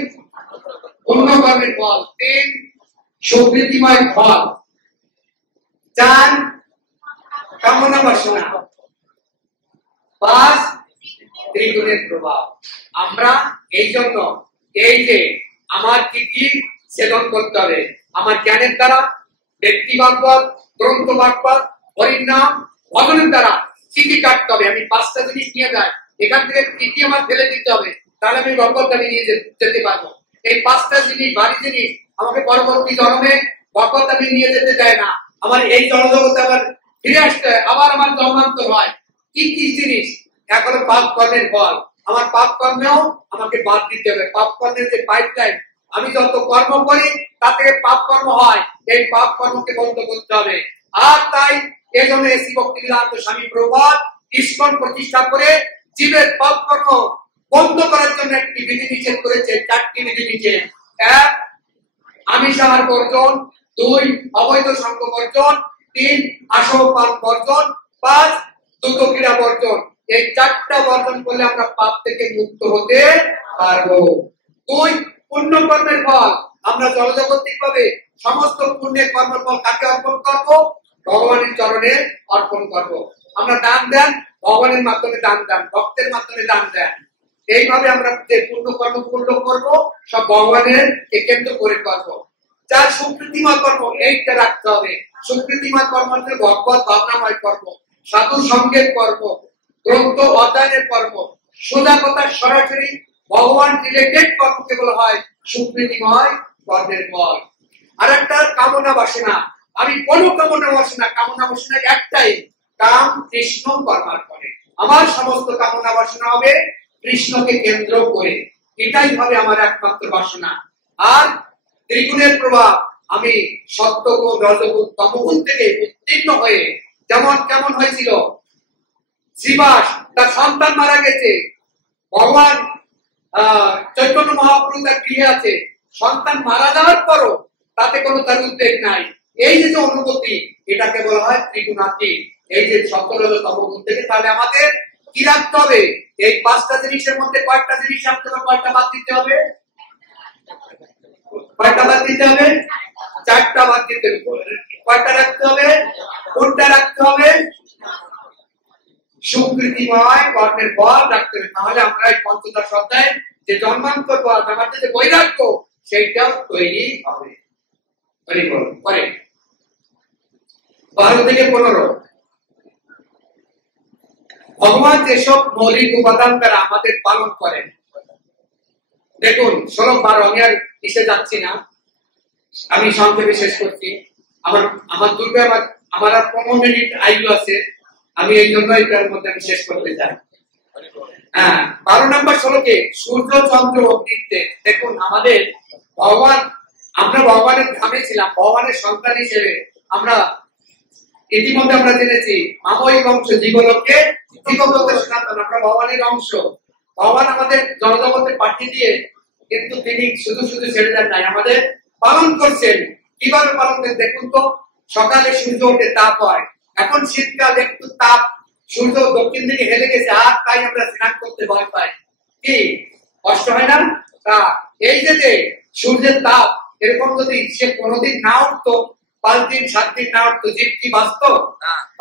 পুণ্য কর্মের ফল, 3 সুকৃতিময় ফল, 4 কামনা বাসনা, 5 ত্রিগুণের প্রভাব। আমরা এই জন্য এই যে আমার কি কি সেবন করতে হবে, আমার জ্ঞানের দ্বারা, ব্যক্তি বাক্যত, গ্রন্থ বাক্যত, হরিনাম, ভজনের দ্বারা কি কি কাটতে হবে। আমি 5টা জিনিস নিয়ে যাই, এখান থেকে কি কি আমার ফেলে দিতে হবে, তাহলে আমি ভগবদ্ধামে নিয়ে যেতে পারবো। এই 5টা জিনিস, ভারী জিনিস আমাকে পরবর্তী জন্মে ভগবদ্ধামে নিয়ে যেতে দেয় না। আমার এই জড়জগতে আবার ফিরে আসতে হয়, আবার আমার জন্মান্তর হয়। কি কি জিনিস? এখন পাপ কর্মের ফল, আমার পাপ কর্মেও আমাকে বাদ দিতে হবে। পাপ কর্মের যে পাইপলাইন, আমি যত কর্ম করি তা থেকে পাপ কর্ম হয়, এই পাপ কর্মকে বন্ধ করতে হবে। আর তাই এই জন্য শ্রী ভক্তিবিনোদ স্বামী প্রভুপাদ ইস্কন প্রতিষ্ঠা করে জীবের পাপ কর্ম বন্ধ করার জন্য একটি বিধি নিষেধ করেছে, 4টি বিধি নিষেধ। 1 আমিষ আহার বর্জন, 2 অবৈধ সঙ্গ বর্জন, 3 আসপান বর্জন, 5 দ্রুত ক্রীড়া বর্জন। এই 4টা বর্জন করলে আমরা পাপ থেকে মুক্ত হতে পারবো। 2 পুণ্য কর্মের ফল, আমরা জগৎজাগতিক ভাবে সমস্ত পুণ্যের কর্মের ফল কাকে অর্পণ করব? ভগবানের চরণে অর্পণ করব। আমরা দান দেন, ভগবানের মাধ্যমে দান দেন, ভক্তের মাধ্যমে দান দেন। এইভাবে আমরা যে পুণ্য কর্ম পূর্ণ করব, সব ভগবানের কে কেন্দ্র করে করব। 4 সুকৃতিময় কর্ম, এইটা রাখতে হবে। সুকৃতিময় কর্ম হচ্ছে ভগবত ভাবনাময় কর্ম, সাধু সঙ্গের কর্ম, গ্রন্থ অধ্যয়নের কর্ম, সোজা কথা সরাসরি ভগবান রিলেটেড কর্মকে বলা হয় সুকৃতিময় কর্মের ফল। আর একটা কামনা বাসনা, আমি কোনো কামনা বাসনা, কামনা বাসনা একটাই, কাম কৃষ্ণ কর্মার্পণে। আমার সমস্ত কামনা বাসনা হবে কৃষ্ণকে কেন্দ্র করে, এটাই হবে আমার একমাত্র বাসনা। আর ত্রিগুণের প্রভাব, আমি সত্যগুণ, রজগুণ, তমগুণ থেকে উত্তীর্ণ হয়ে, যেমন কেমন হয়েছিল শ্রীবাস, তার সন্তান মারা গেছে, ভগবান চৈতন্য মহাপ্রভু তার গৃহে আছে, সন্তান মারা যাওয়ার পরও তাতে কোনো তার উদ্বেগ নাই। এই যে অনুভূতি, এটাকে বলা হয় ত্রিগুণাতীত। এই যে সত্যরজ তমগুণ থেকে, তাহলে আমাদের কি রাখতে হবে? এই 5টা জিনিসের মধ্যে কয়েকটা জিনিস রাখতে হবে, কয়টা বাদ দিতে হবে? কয়টা বাদ দিতে হবে? 4টা বাদ দিতে হবে। কয়টা রাখতে হবে? কোনটা রাখতে হবে? সুকৃতিময় কর্মের ফল রাখতে হবে। তাহলে আমরা এই পঞ্চদশ অধ্যায় যে জন্মান্তর পদ, আমাদের যে বৈরাগ্য, সেইটাও তৈরি হবে। পরে 12 থেকে 15 ভগবান যেসব মৌলিক উপাদান দ্বারা আমাদের পালন করেন, দেখুন 16, 12, আমি আর এসে যাচ্ছি না, আমি সংক্ষেপে শেষ করছি। আমার দুর্গে আমার আর 15 মিনিট আয়ু আছে, আমি এই জন্য এটার মধ্যে আমি শেষ করতে চাই। 12 নম্বর শ্লোকে সূর্য চন্দ্র অগ্নিতে দেখুন আমাদের ভগবান, আমরা ভগবানের ধামে ছিলাম, ভগবানের সন্তান হিসেবে আমরা ইতিমধ্যে আমরা জেনেছি মাময়ী বংশ জীবলোকে জীবগত সনাতন, আমরা ভগবানের অংশ। ভগবান আমাদের জনজগতে পাঠিয়ে দিয়ে কিন্তু তিনি শুধু শুধু ছেড়ে দেন নাই, আমাদের পালন করছেন। কিভাবে পালন করেন দেখুন তো, সকালে সূর্য ওঠে, তাপ হয়, এখন শীতকাল একটু তাপ, সূর্য দক্ষিণ দিকে হেলে গেছে, আর তাই আমরা স্নান করতে ভয় পাই, কি কষ্ট হয় না? এই যে সূর্যের তাপ, এরকম যদি সে কোনোদিন না উঠতো, 5 দিন 7 দিন না উঠতো, জীব কি বাঁচত?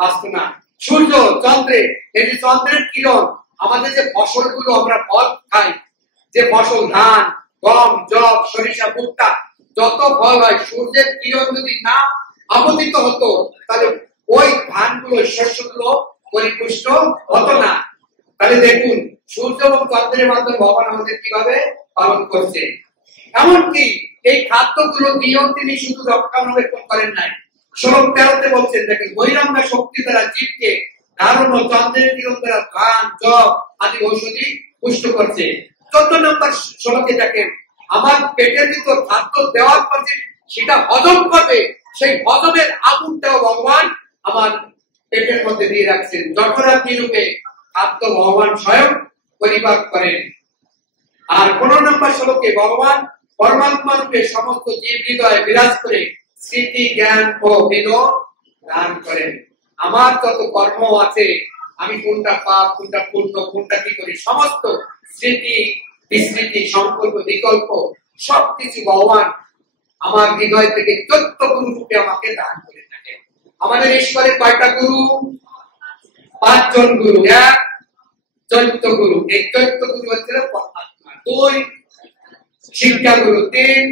বাঁচত না। সূর্য চন্দ্রে, এই যে চন্দ্রের কিরণ, আমাদের যে ফসলগুলো আমরা ফল খাই, যে ফসল ধান, গম, জব, সরিষা, ভুট্টা, যত ফল হয়, সূর্যের কিরণ যদি না আপতিত হতো তাহলে ওই ধানগুলো, শস্যগুলো পরিপুষ্ট হতো না। তাহলে দেখুন সূর্য এবং চন্দ্রের মাধ্যমে ভগবান আমাদের কিভাবে পালন করছে। এমনকি এই খাদ্যগুলো দিয়েও তিনি শুধু রক্ষণাবেক্ষণ করেন নাই। শ্লোক 13তে বলছেন, দেখেন বৈরাম্য শক্তি দ্বারা জীবকে ধারণ ও চন্দ্রের কিরণ দ্বারা ধান, জব আদি ঔষধি পুষ্ট করছে। 14 নম্বর শ্লোকে দেখেন, আমার পেটের ভিতর খাদ্য দেওয়ার পর সেটা হজম করবে, সেই হজমের আগুনটাও ভগবান আমার পেটের মধ্যে দিয়ে রাখছেন। জঠরাগ্নি রূপে খাদ্য ভগবান স্বয়ং পরিপাক করেন। আর 15 নম্বর শ্লোকে ভগবান পরমাত্মা রূপে সমস্ত জীব হৃদয়ে বিরাজ করে স্মৃতি, জ্ঞান ও বিনোদ দান করেন। আমার যত কর্ম আছে, আমি কোনটা পাপ, কোনটা পুণ্য, কোনটা কি করি, সমস্ত স্মৃতি, বিস্মৃতি, সংকল্প, বিকল্প সবকিছু ভগবান আমার হৃদয় থেকে 14 গুরু রূপে আমাকে দান করে থাকেন। আমাদের ঈশ্বরের কয়টা গুরু? 5 জন গুরু। 1 চৈত্য গুরু, এই চৈত্য গুরু হচ্ছে পরমাত্মা। 2 শিক্ষা গুরু, 3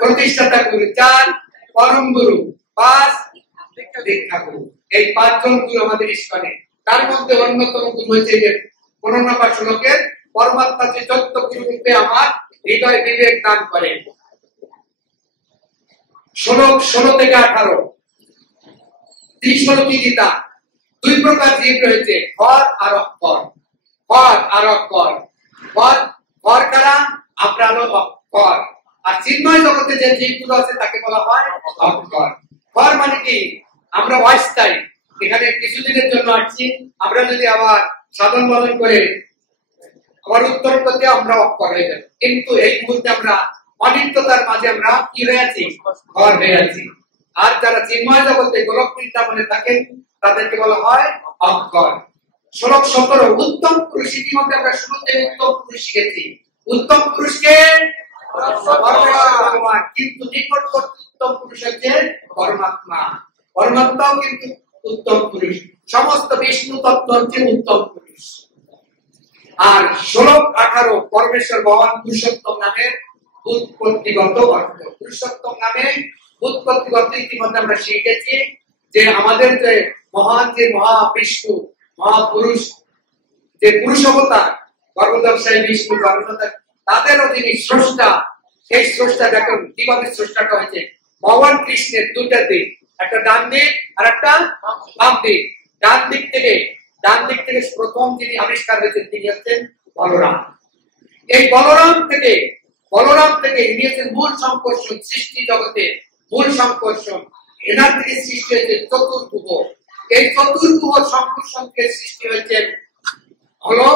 প্রতিষ্ঠাতা গুরু, 4 পরম গুরু, 5 দীক্ষা গুরু। এই 5 জন গুরু আমাদের ঈশ্বরে। তার মধ্যে অন্যতম গুরু হচ্ছে যে 15 নম্বর শ্লোকের পরমাত্মা যে চৈত্য গুরু রূপে আমার হৃদয় বিবেক দান করেন। শ্লোক 16 থেকে 18 ত্রিশ্লোকী গীতা। 2 প্রকার জীব রয়েছে, খর আর অক্ষর। খর আর অক্ষর। খর কারা? আমরা হলো অক্ষর। আর চিন্ময় জগতে যে জীবগুলো আছে তাকে বলা হয় অক্ষর। খর মানে কি? আমরা অস্থায়ী, এখানে কিছুদিনের জন্য আসছি, আমরা যদি আবার সাধন বদন করে আবার উত্তর করতে আমরা অক্ষর হয়ে যাব। কিন্তু এই মুহূর্তে আমরা অনিত্যতার মাঝে আমরা কি হয়ে আছি? খর হয়ে আছি। আর যারা চিন্ময় জগতে গোলক বৃন্দাবনে থাকেন তাদেরকে বলা হয় অক্ষর। শ্লোক 17 উত্তম পুরুষ। ইতিমধ্যে আমরা শুরুতে উত্তম পুরুষ শিখেছি। উত্তম পুরুষকে ভগবান, কিন্তু নিকটবর্তী উত্তম পুরুষ হচ্ছে পরমাত্মা। পরমাত্মাও কিন্তু উত্তম পুরুষ। সমস্ত বিষ্ণু তত্ত্ব হচ্ছে উত্তম পুরুষ। আর শ্লোক 18 পরমেশ্বর ভগবান পুরুষোত্তম নামের উৎপত্তিগত অর্থ। পুরুষোত্তম নামে উৎপত্তিগত ইতিমধ্যে আমরা শিখেছি যে আমাদের যে মহান, যে মহাবিষ্ণু, মহাপুরুষ, যে পুরুষ অবতার গর্ভদর্শায় বিষ্ণু, গর্ভদর্শায় তাদেরও যিনি স্রষ্টা, সেই স্রষ্টা দেখুন কিভাবে স্রষ্টাটা হয়েছে। ভগবান কৃষ্ণের 2টা দিক, একটা ডান দিক আর একটা বাম দিক। ডান দিক থেকে প্রথম যিনি আবিষ্কার হয়েছেন তিনি হচ্ছেন বলরাম। এই বলরাম থেকে ইনি হচ্ছেন মূল সংকর্ষণ, সৃষ্টি জগতে মূল সংকর্ষণ। এনার থেকে সৃষ্টি হয়েছে চতুর্ভুব। এই চতুর্ভুব সংকর্ষণকে সৃষ্টি হয়েছে হলো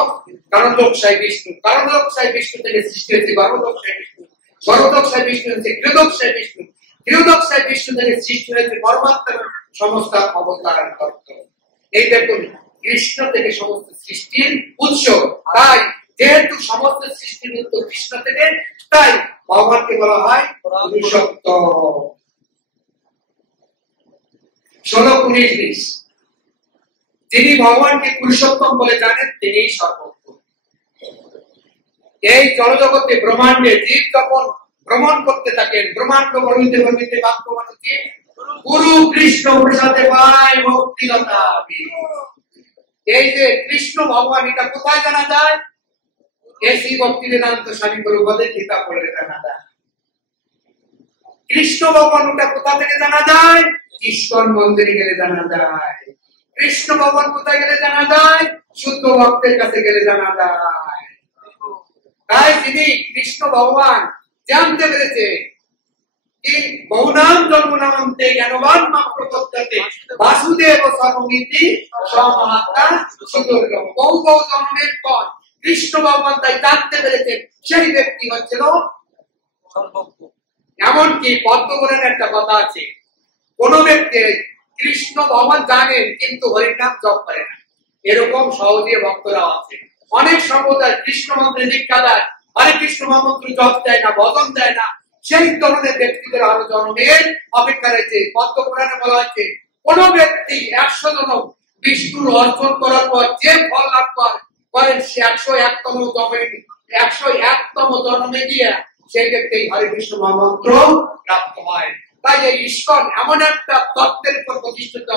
কারণদক্ষায় বিষ্ণু। কারণদক্ষায় বিষ্ণু থেকে সৃষ্টি হয়েছে গর্ভদক্ষায় বিষ্ণু। গর্ভদক্ষায় বিষ্ণু হচ্ছে গৃহদক্ষায় বিষ্ণু। গৃহদক্ষায় বিষ্ণু থেকে সৃষ্টি হয়েছে পরমাত্মার সমস্ত অবতার তত্ত্ব। এই দেখুন কৃষ্ণ থেকে সমস্ত সৃষ্টির উৎস। তাই যেহেতু সমস্ত সৃষ্টির উৎস কৃষ্ণ থেকে, তাই ভগবানকে বলা হয় পুরুষোত্তম। 16, 19, 20 যিনি ভগবানকে পুরুষোত্তম বলে জানেন তিনি সর্বোত্তম। এই জড়জগতে ব্রহ্মাণ্ডে জীব যখন ভ্রমণ করতে থাকেন, ব্রহ্মাণ্ড বলিতে বলিতে বাক্যবান হচ্ছে গুরু কৃষ্ণ প্রসাদে পায় ভক্তিলতা। এই যে কৃষ্ণ ভগবান, এটা কোথায় জানা যায়? এই শ্রী ভক্তি বেদান্ত স্বামী গুরুপদে গীতা পড়লে জানা যায়। কৃষ্ণ ভগবান ওটা কোথা থেকে জানা যায়? ইস্কন মন্দিরে গেলে জানা যায়। কৃষ্ণ ভগবান কোথায় গেলে জানা যায়? শুদ্ধ ভক্তের কাছে গেলে জানা যায়। তাই যিনি কৃষ্ণ ভগবান জানতে পেরেছে বহুনাম জন্মনামন্তে জ্ঞানবান মাত্র পদ্ধতি বাসুদেব সর্বমিতি সমহাত্মা সুদুর্লভ। বহু বহু জন্মের পর কৃষ্ণ ভগবান তাই জানতে পেরেছেন সেই ব্যক্তি হচ্ছিল সর্বজ্ঞ। এমনকি পদ্মপুরাণে একটা কথা আছে, কোন ব্যক্তি কৃষ্ণ ভগবান জানেন কিন্তু হরিনাম জপ করে না, এরকম সহজে ভক্তরা আছে। অনেক সম্প্রদায় কৃষ্ণ মন্ত্রে দীক্ষা দেয়, হরে কৃষ্ণ মহামন্ত্র জপ দেয় না, ভজন দেয় না, সেই ধরনের ব্যক্তিদের আরো জন্মের অপেক্ষা রয়েছে। পদ্মপুরাণে বলা হয়েছে কোন ব্যক্তি 100 জনম বিষ্ণুর অর্জন করার পর যে ফল লাভ করেন সে 101তম জন্মে গিয়ে সেই ব্যক্তি হরে কৃষ্ণ মহামন্ত্র প্রাপ্ত হয়। তাই এই ইস্কন এমন একটা তত্ত্বের উপর প্রতিষ্ঠিত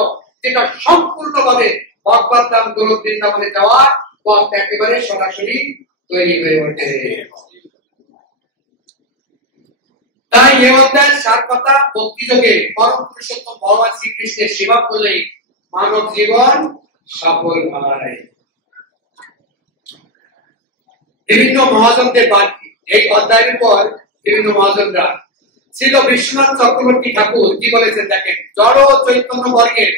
যেটা সম্পূর্ণভাবে ভগবত ধাম গুরু বৃন্দাবনে যাওয়ার পথ একেবারে সরাসরি তৈরি হয়ে ওঠে। তাই এ অধ্যায়ের সার কথা, ভক্তিযোগে পরম পুরুষোত্তম ভগবান শ্রীকৃষ্ণের সেবা করলে মানব জীবন সফল হয়। বিভিন্ন মহাজনদের বাণী, এই অধ্যায়ের পর বিভিন্ন মহাজনরা ছিল বিশ্বনাথ চক্রবর্তী ঠাকুর কি বলেছেন দেখেন, জড় চৈতন্য বর্গের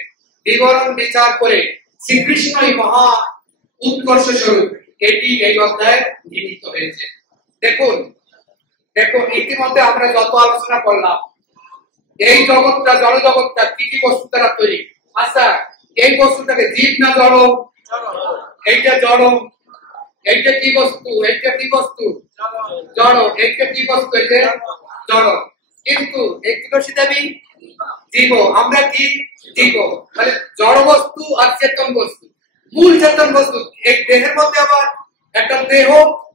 বিবরণ বিচার করে শ্রীকৃষ্ণই মহা উৎকর্ষ স্বরূপ, এটি এই অধ্যায়ে নিহিত হয়েছে। দেখুন ইতিমধ্যে আমরা যত আলোচনা করলাম, এই জগৎটা জড় জগৎটা কি কি বস্তু দ্বারা তৈরি? আচ্ছা, এই বস্তুটাকে জীব না জড়? এইটা জড়। এইটা কি বস্তু? এইটা কি বস্তু? জড়। এইটা কি বস্তু? এইটা জড়। কিন্তু এই তুলসী দেবী জীব, আমরা কি জীব? মানে জড় বস্তু আর চেতন বস্তু, মূল চেতন বস্তু। এই দেহের মধ্যে আবার একটা দেহ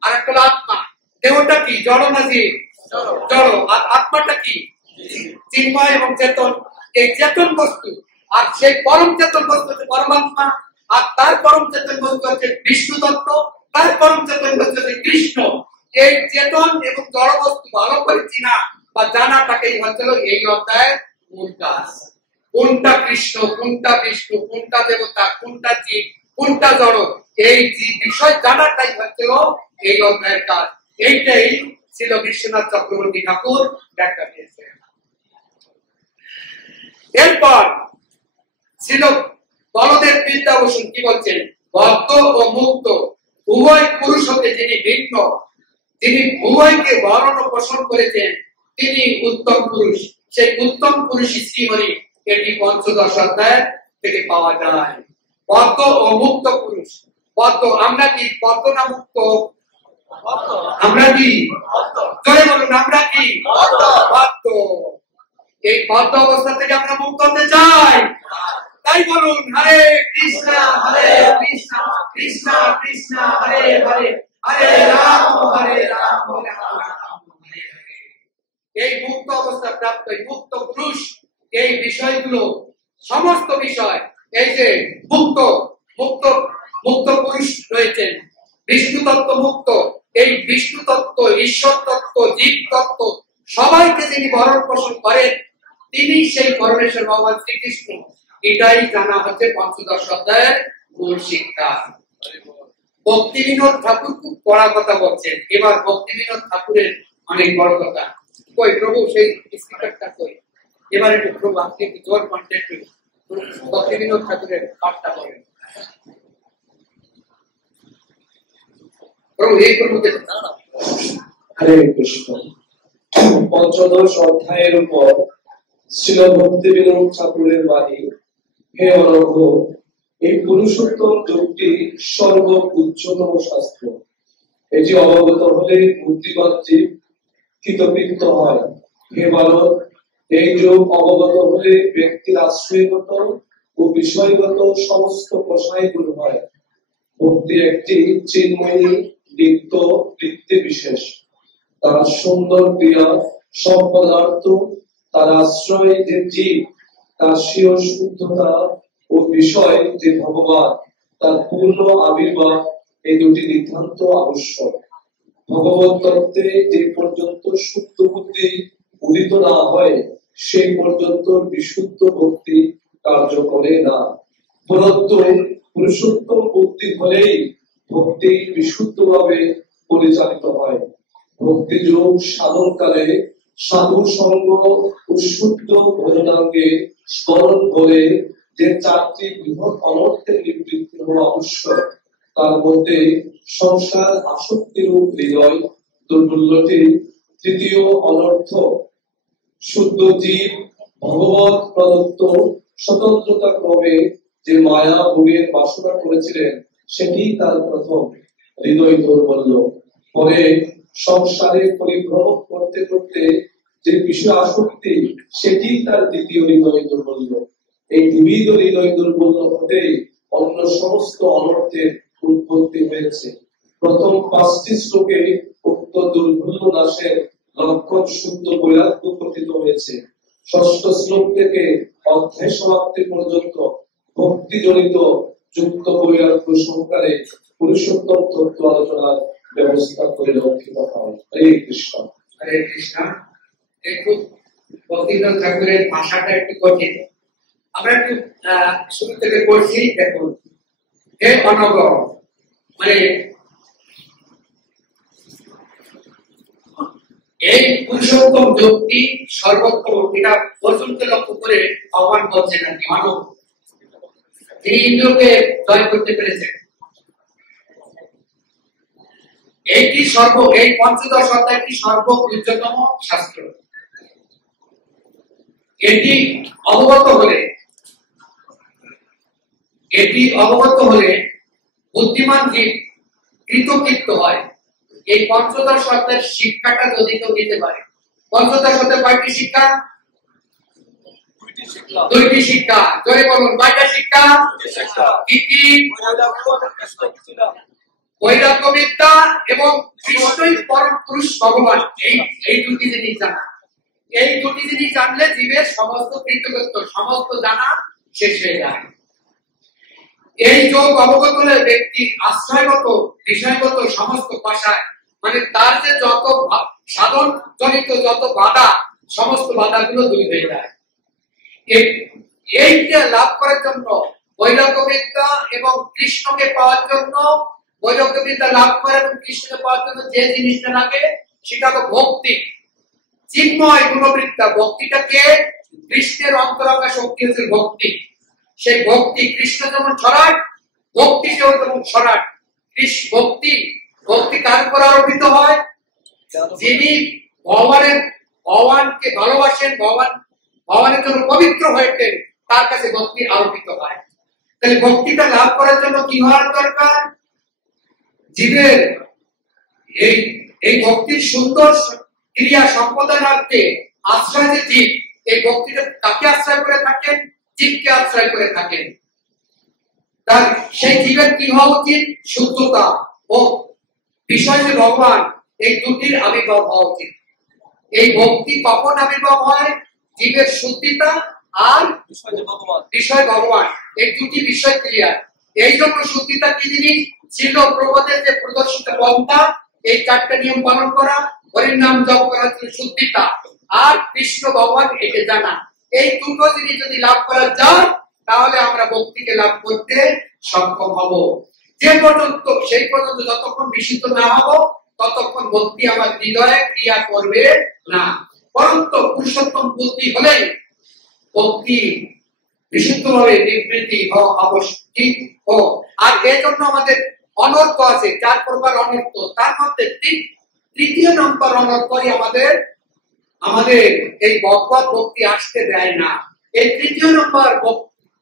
আর একটা আত্মা। দেহটা কি জড় না জীব? জড়। আর আত্মাটা কি চিন্ময় এবং চেতন। এই চেতন বস্তু আর সেই পরম চেতন বস্তু হচ্ছে পরমাত্মা, আর তার পরম চেতন বস্তু হচ্ছে বিষ্ণু তত্ত্ব, তার পরম চেতন বস্তু হচ্ছে কৃষ্ণ। এই চেতন এবং জড় বস্তু ভালো করে চিনা বা জানাটাকেই হচ্ছিল এই অধ্যায়ের মূল কাজ। কোনটা কৃষ্ণ, কোনটা বিষ্ণু, কোনটা দেবতা, কোনটা জীব, কোনটা জড়, এই বিষয় জানাটাই হচ্ছিল এই অধ্যায়ের কাজ। এইটাই ছিল বিশ্বনাথ চক্রবর্তী ঠাকুর ব্যাখ্যা দিয়েছেন। এরপর ছিল বলদেব বিদ্যাভূষণ কি বলছেন, বদ্ধ ও মুক্ত উভয় পুরুষ হতে যিনি ভিন্ন, তিনি উভয়কে বরণ ও পোষণ করেছেন, তিনি উত্তম পুরুষ। সেই উত্তম পুরুষই শ্রীহরি, এটি ৫ম অধ্যায় থেকে পাওয়া যায়। বদ্ধ ও মুক্ত পুরুষ। বদ্ধ, আমরা কি বদ্ধ না মুক্ত? আমরা কি জয় বলুন, আমরা কি বদ্ধ? এই বদ্ধ অবস্থা থেকে আমরা মুক্ত হতে চাই। তাই বলুন হরে কৃষ্ণ কৃষ্ণ কৃষ্ণ কৃষ্ণ হরে হরে, হরে রাম হরে রাম হরে রাম। এই মুক্ত অবস্থা প্রাপ্ত মুক্ত পুরুষ এই বিষয়গুলো সমস্ত বিষয়, এই যে মুক্ত মুক্ত মুক্ত পুরুষ রয়েছেন, বিষ্ণু তত্ত্ব মুক্ত, এই বিষ্ণু তত্ত্ব, ঈশ্বর তত্ত্ব, জীব তত্ত্ব সবাইকে যিনি ভরণ পোষণ করেন, তিনি সেই পরমেশ্বর ভগবান শ্রীকৃষ্ণ। এটাই জানা হচ্ছে ৫ম অধ্যায়ের মূল শিক্ষা। ভক্তি বিনোদ ঠাকুর খুব কড়া কথা বলছেন। এবার ভক্তি বিনোদ ঠাকুরের অনেক বড় কথা। কই প্রভু সেই স্পিকারটা কই? এবার একটু প্রভু আপনি একটু জোর কন্টেক্ট করুন, ভক্তি বিনোদ ঠাকুরের পাঠটা বলেন প্রভু। এই প্রভুকে হরে কৃষ্ণ। ৫ম অধ্যায়ের উপর শ্রীল ভক্তি বিনোদ ঠাকুরের বাণী। হে অনঘ, এই পুরুষোত্তম যুগটি সর্ব উচ্চতম শাস্ত্র। এটি অবগত হলে বুদ্ধিমান জীব কৃতকৃত্য হয়। হে বালক, এই যোগ অবগত হলে ব্যক্তির আশ্রয়গত ও বিষয়গত সমস্ত প্রশ্নই দূর হয়। ভক্তি একটি চিন্ময়ী নিত্য বৃত্তি বিশেষ। তার সুন্দর ক্রিয়া সব পদার্থ, তার আশ্রয় যে জীব, তার স্বীয় শুদ্ধতা ও বিষয় যে ভগবান, তার পূর্ণ আবির্ভাব, এই দুটি নিতান্ত আবশ্যক। ভগবত তত্ত্বে যে পর্যন্ত শুদ্ধ বুদ্ধি উদিত না হয় সেই পর্যন্ত বিশুদ্ধ ভক্তি কার্য করে না। পরন্তু পুরুষোত্তম বুদ্ধি হলেই ভক্তি বিশুদ্ধভাবে পরিচালিত হয়। ভক্তি যোগ সাধনকালে সাধু সঙ্গ ও শুদ্ধ ভজনাঙ্গে স্মরণ করে যে চারটি বৃহৎ অনর্থের নিবৃত্তি হওয়া আবশ্যক, তার মধ্যে সংসার আসক্তিরূপ হৃদয় দুর্বলটি তৃতীয় অনর্থ। শুদ্ধ জীব ভগবত প্রদত্ত স্বতন্ত্রতা ক্রমে যে মায়া ভোগের বাসনা করেছিলেন সেটি তার প্রথম হৃদয় দৌর্বল্য। পরে সংসারে পরিভ্রমণ করতে করতে যে বিষয় আসক্তি সেটি তার দ্বিতীয় হৃদয় দৌর্বল্য। এই দ্বিবিধ হৃদয় দৌর্বল্য হতে অন্য সমস্ত অনর্থের উৎপত্তি হয়েছে। প্রথম 5টি শ্লোকে উক্ত দুর্বল্য নাশের লক্ষণ শুদ্ধ বৈরাগ্য কথিত হয়েছে। 6ষ্ঠ শ্লোক থেকে অধ্যায় সমাপ্তি পর্যন্ত ভক্তিজনিত যুক্ত বৈরাগ্য সহকারে পুরুষোত্তম তত্ত্ব আলোচনার ব্যবস্থা পরিলক্ষিত হয়। হরে কৃষ্ণ। হরে কৃষ্ণ। একটু ভক্তিনাথ ঠাকুরের ভাষাটা একটু কঠিন, আমরা একটু শুরু থেকে পড়ছি। দেখুন, হে অনগ, মানে এই পুরুষোত্তম যুক্তি সর্বোত্তম, এটা অর্জুনকে লক্ষ্য করে আহ্বান করছেন আর কি। মানব তিনি ইন্দ্রকে জয় করতে পেরেছেন। এই পঞ্চদশ অধ্যায়টি সর্বোচ্চতম শাস্ত্র। এটি অবগত হলে বুদ্ধিমান জীব কৃতকৃত্য হয়। এই পঞ্চদশ অধ্যায়ের শিক্ষাটা যদি কেউ দিতে পারে। পঞ্চদশ অধ্যায় কয়টি শিক্ষা? 2টি শিক্ষা। জয় বলুন, কয়টা শিক্ষা? কি কি? বৈরাগ্য বিদ্যা এবং কৃষ্ণই পরম পুরুষ ভগবান। এই দুটি জিনিস জানা। এই দুটি জিনিস জানলে জীবের সমস্ত কৃতকৃত্য, সমস্ত জানা শেষ হয়ে যায়। এই যোগ অবগত হলে ব্যক্তি আশ্রয়গত বিষয়গত সমস্ত পাশায়, মানে তার যে যত সাধন জনিত যত বাধা, সমস্ত বাধাগুলো দূর হয়ে যায়। এইটা লাভ করার জন্য বৈরাগ্য বিদ্যা এবং কৃষ্ণকে পাওয়ার জন্য, বৈরাগ্য বিদ্যা লাভ করে এবং কৃষ্ণকে পাওয়ার জন্য যে জিনিসটা লাগে সেটা হলো ভক্তি। চিন্ময় গুণবৃত্তা, ভক্তিটাকে কৃষ্ণের অন্তরাঙ্গা শক্তি হচ্ছে ভক্তি। সেই ভক্তি কৃষ্ণ যেমন ছড়াট, ভক্তি যেমন ছড়াট। ভক্তি কার উপর আরোপিত হয়? যিনি ভগবানকে ভালোবাসেন, ভগবানের জন্য পবিত্র হয়েছেন, তার কাছে ভক্তি আরোপিত হয়। তাহলে ভক্তিটা লাভ করার জন্য কি হওয়ার দরকার? জীবের এই ভক্তির সুন্দর ক্রিয়া সম্পাদনার্থে আশ্রয় যে জীব, এই ভক্তিটা কাকে আশ্রয় করে থাকেন? জীবকে আশ্রয় করে থাকেন। তার সেই জীবের কি হওয়া উচিত? শুদ্ধতা ও বিষয় যে ভগবান, এই দুটির আবির্ভাব হওয়া উচিত। এই ভক্তি কখন আবির্ভাব হয়? জীবের শুদ্ধিতা আর বিষয় ভগবান, এই দুটি বিষয় ক্রিয়া। এই জন্য শুদ্ধিতা কি জিনিস? ছিল প্রবোধের যে প্রদর্শিত পন্থা, এই 4টা নিয়ম পালন করা, হরির নাম জপ করা হচ্ছে শুদ্ধিতা, আর কৃষ্ণ ভগবান একে জানা। এই দুটো জিনিস যদি লাভ করা যায় তাহলে আমরা ভক্তিকে লাভ করতে সক্ষম হব। সেই পর্যন্ত যতক্ষণ বিশুদ্ধ না হব ততক্ষণ ভক্তি আমার হৃদয়ে ক্রিয়া করবে না। পরন্ত পুরুষোত্তম বুদ্ধি হলে ভক্তি বিশুদ্ধভাবে নিবৃত্তি হওয়া আবশ্যক। আর এর জন্য আমাদের অনর্থ আছে 4 প্রকার অনর্থ। তার মধ্যে তৃতীয় নম্বর অনর্থই আমাদের এই ভগবত ভক্তি আসতে দেয় না। এই তৃতীয় নম্বর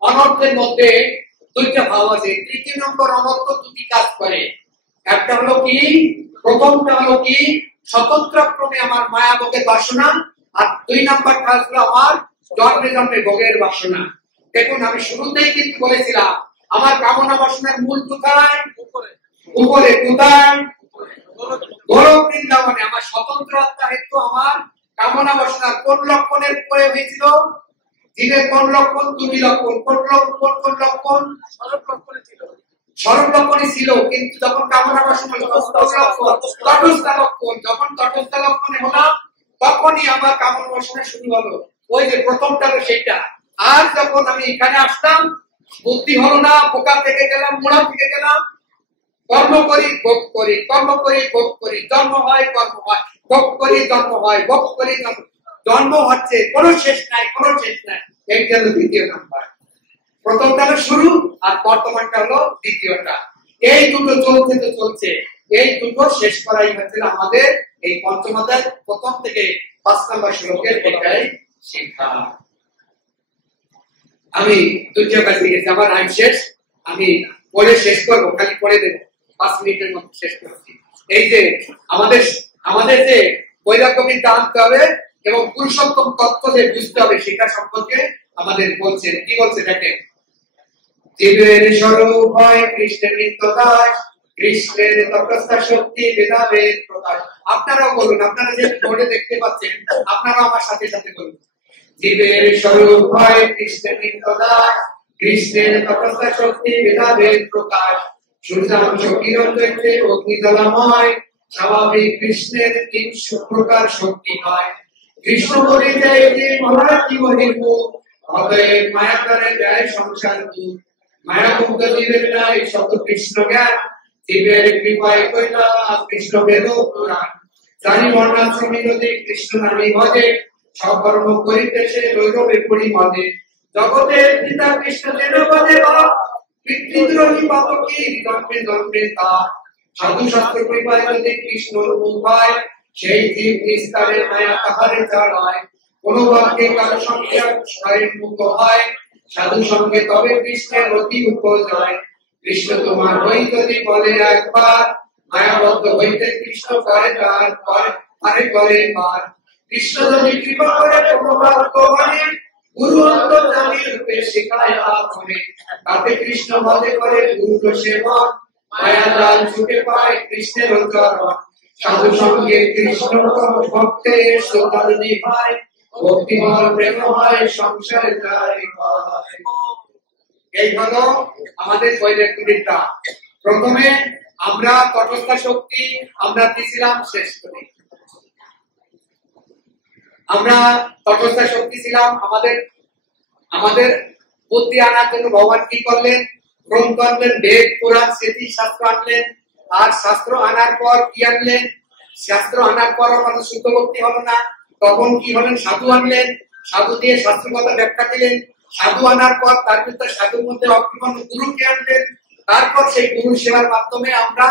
অনর্থের মধ্যে 2টা ভাব আছে। তৃতীয় নম্বর অনর্থ 2টি কাজ করে। একটা হলো কি? প্রথমটা হলো কি? স্বতন্ত্র ক্রমে আমার মায়া ভোগের বাসনা, আর 2 নম্বর কাজ হলো আমার জন্মে জন্মে ভোগের বাসনা। দেখুন, আমি শুরুতেই কিন্তু বলেছিলাম আমার কামনা বাসনার মূল কোথায়? উপরে। কোথায়? গোলক বৃন্দাবনে। আমার স্বতন্ত্র আত্মা হেতু আমার কামনা বাসনা কোন লক্ষণের পরে হয়েছিল? জীবের কোন লক্ষণ? 2টি লক্ষণ। কোন লক্ষণ? সরব লক্ষণই ছিল, কিন্তু যখন কামনা বাসনা তটস্থ লক্ষণ, যখন তটস্থ লক্ষণে হলাম তখনই আমার কামড় বসানো শুরু হলো। ওই যে প্রথমটা হলো সেইটা। আর যখন আমি এখানে আসলাম, বুদ্ধি হলো না, বোকা থেকে গেলাম, মোড়া থেকে গেলাম। কর্ম করি, ভোগ করি, কর্ম করি, ভোগ করি, জন্ম হয়, কর্ম হয়, ভোগ করি, জন্ম হয়, ভোগ করি, জন্ম হচ্ছে, কোনো শেষ নাই, কোনো শেষ নাই। এইটা হলো দ্বিতীয় নাম্বার। প্রথমটা হলো শুরু, আর বর্তমানটা হলো দ্বিতীয়টা। এই দুটো চলছে তো চলছে, এই দুটো শেষ করাই হচ্ছে আমাদের এই পঞ্চম অধ্যায় প্রথম থেকে 5 নম্বর শ্লোকের এটাই শিক্ষা। আমি দুটো কাজ লিখেছি, আমার টাইম শেষ, আমি পড়ে শেষ করবো, খালি পড়ে দেবো, 5 মিনিটের মধ্যে শেষ করছি। এই যে আমাদের যে বৈরাগ্য বিদ্যা আনতে হবে এবং পুরুষোত্তম তত্ত্ব যে বুঝতে হবে সেটা সম্পর্কে আমাদের বলছেন। কি বলছে দেখেন, জীবের স্বরূপ হয় কৃষ্ণের নিত্য দাস, কৃষ্ণের তপস্যা শক্তি ভেদাভেদ প্রকাশ। আপনারাও বলুন, আপনারা যে বোর্ডে দেখতে পাচ্ছেন, আপনারা আমার সাথে সাথে বলুন। জীবের স্বরূপ হয় কৃষ্ণের নিত্য দাস, কৃষ্ণের তপস্যা শক্তি ভেদাভেদ প্রকাশ। সূর্যাংশ কিরণ দেখতে অগ্নিজ্বালাময়, স্বাভাবিক কৃষ্ণের 300 প্রকার শক্তি হয়। কৃষ্ণ বলে যায় যে মহারাজি বহির্মুখ, অতএব মায়া করে যায় সংসার দূর। মায়া মুক্ত জীবের নাই শত কৃষ্ণ জ্ঞান, জীবের কৃপায় কইলা কৃষ্ণ বেদ পুরাণ। জানি বর্ণাশ্রমী নদী কৃষ্ণ নামী ভজে, সকর্ম করিতেছে রৈরবে পরিমদে। জগতের পিতা কৃষ্ণ যেন বলে বা, পিতৃদ্রোহী পাতকী জন্মে জন্মে তা। সাধু শাস্ত্র কৃপায় যদি কৃষ্ণর মুখ হয়, সেই জীব নিস্তারে মায়া তাহারে ছাড়ায়। কোন বাক্যে কারো সঙ্গে স্বরের মুখ হয়, সাধু সঙ্গে তবে কৃষ্ণের অতি উপজয়। কৃষ্ণ তোমার হই যদি বলে একবার, মায়াবদ্ধ হইতে কৃষ্ণ করে তার পারে করে পার। কৃষ্ণ যদি কৃপা করে প্রভাব মানে, গুরু অন্তর্যামী রূপে শেখায় আপনে। তাতে কৃষ্ণ ভজে করে গুরু সেবন, মায়া জাল ছুটে পায় কৃষ্ণের চরণ। সাধু সঙ্গে কৃষ্ণ ভক্তের শ্রোতার নিভায়, ভক্তিময় প্রেম হয় সংসারে যায়। এই হলো আমাদের বৈরাগ্য বিদ্যা। প্রথমে আমরা তটস্থ শক্তি আমরা দিয়েছিলাম শেষ করে, আমরা তটস্থ শক্তি ছিলাম। আমাদের বুদ্ধি আনার জন্য ভগবান কি করলেন, গ্রন্থ আনলেন, বেদ পুরাণ স্মৃতি শাস্ত্র আনলেন। আর শাস্ত্র আনার পর কি আনলেন, শাস্ত্র আনার পর আমাদের শুদ্ধ ভক্তি হলো না, তখন কি হলেন, সাধু আনলেন, সাধু দিয়ে শাস্ত্র কথা ব্যাখ্যা দিলেন। সাধু আনার পর তার ভিতরে সাধুর মধ্যে অগ্নিমান গুরুকে আনলেন। তারপর সেই গুরু সেবার মাধ্যমে আমরা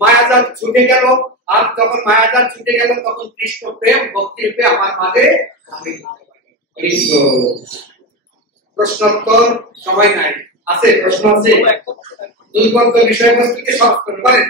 মায়াজাল ছুটে গেল। আর যখন মায়াজাল ছুটে গেল তখন কৃষ্ণ প্রেম ভক্তি রূপে আমার মাঝে। প্রশ্নোত্তর সময় নাই, আছে প্রশ্ন আছে, দুর্গত বিষয়বস্তুকে সব করতে পারেন।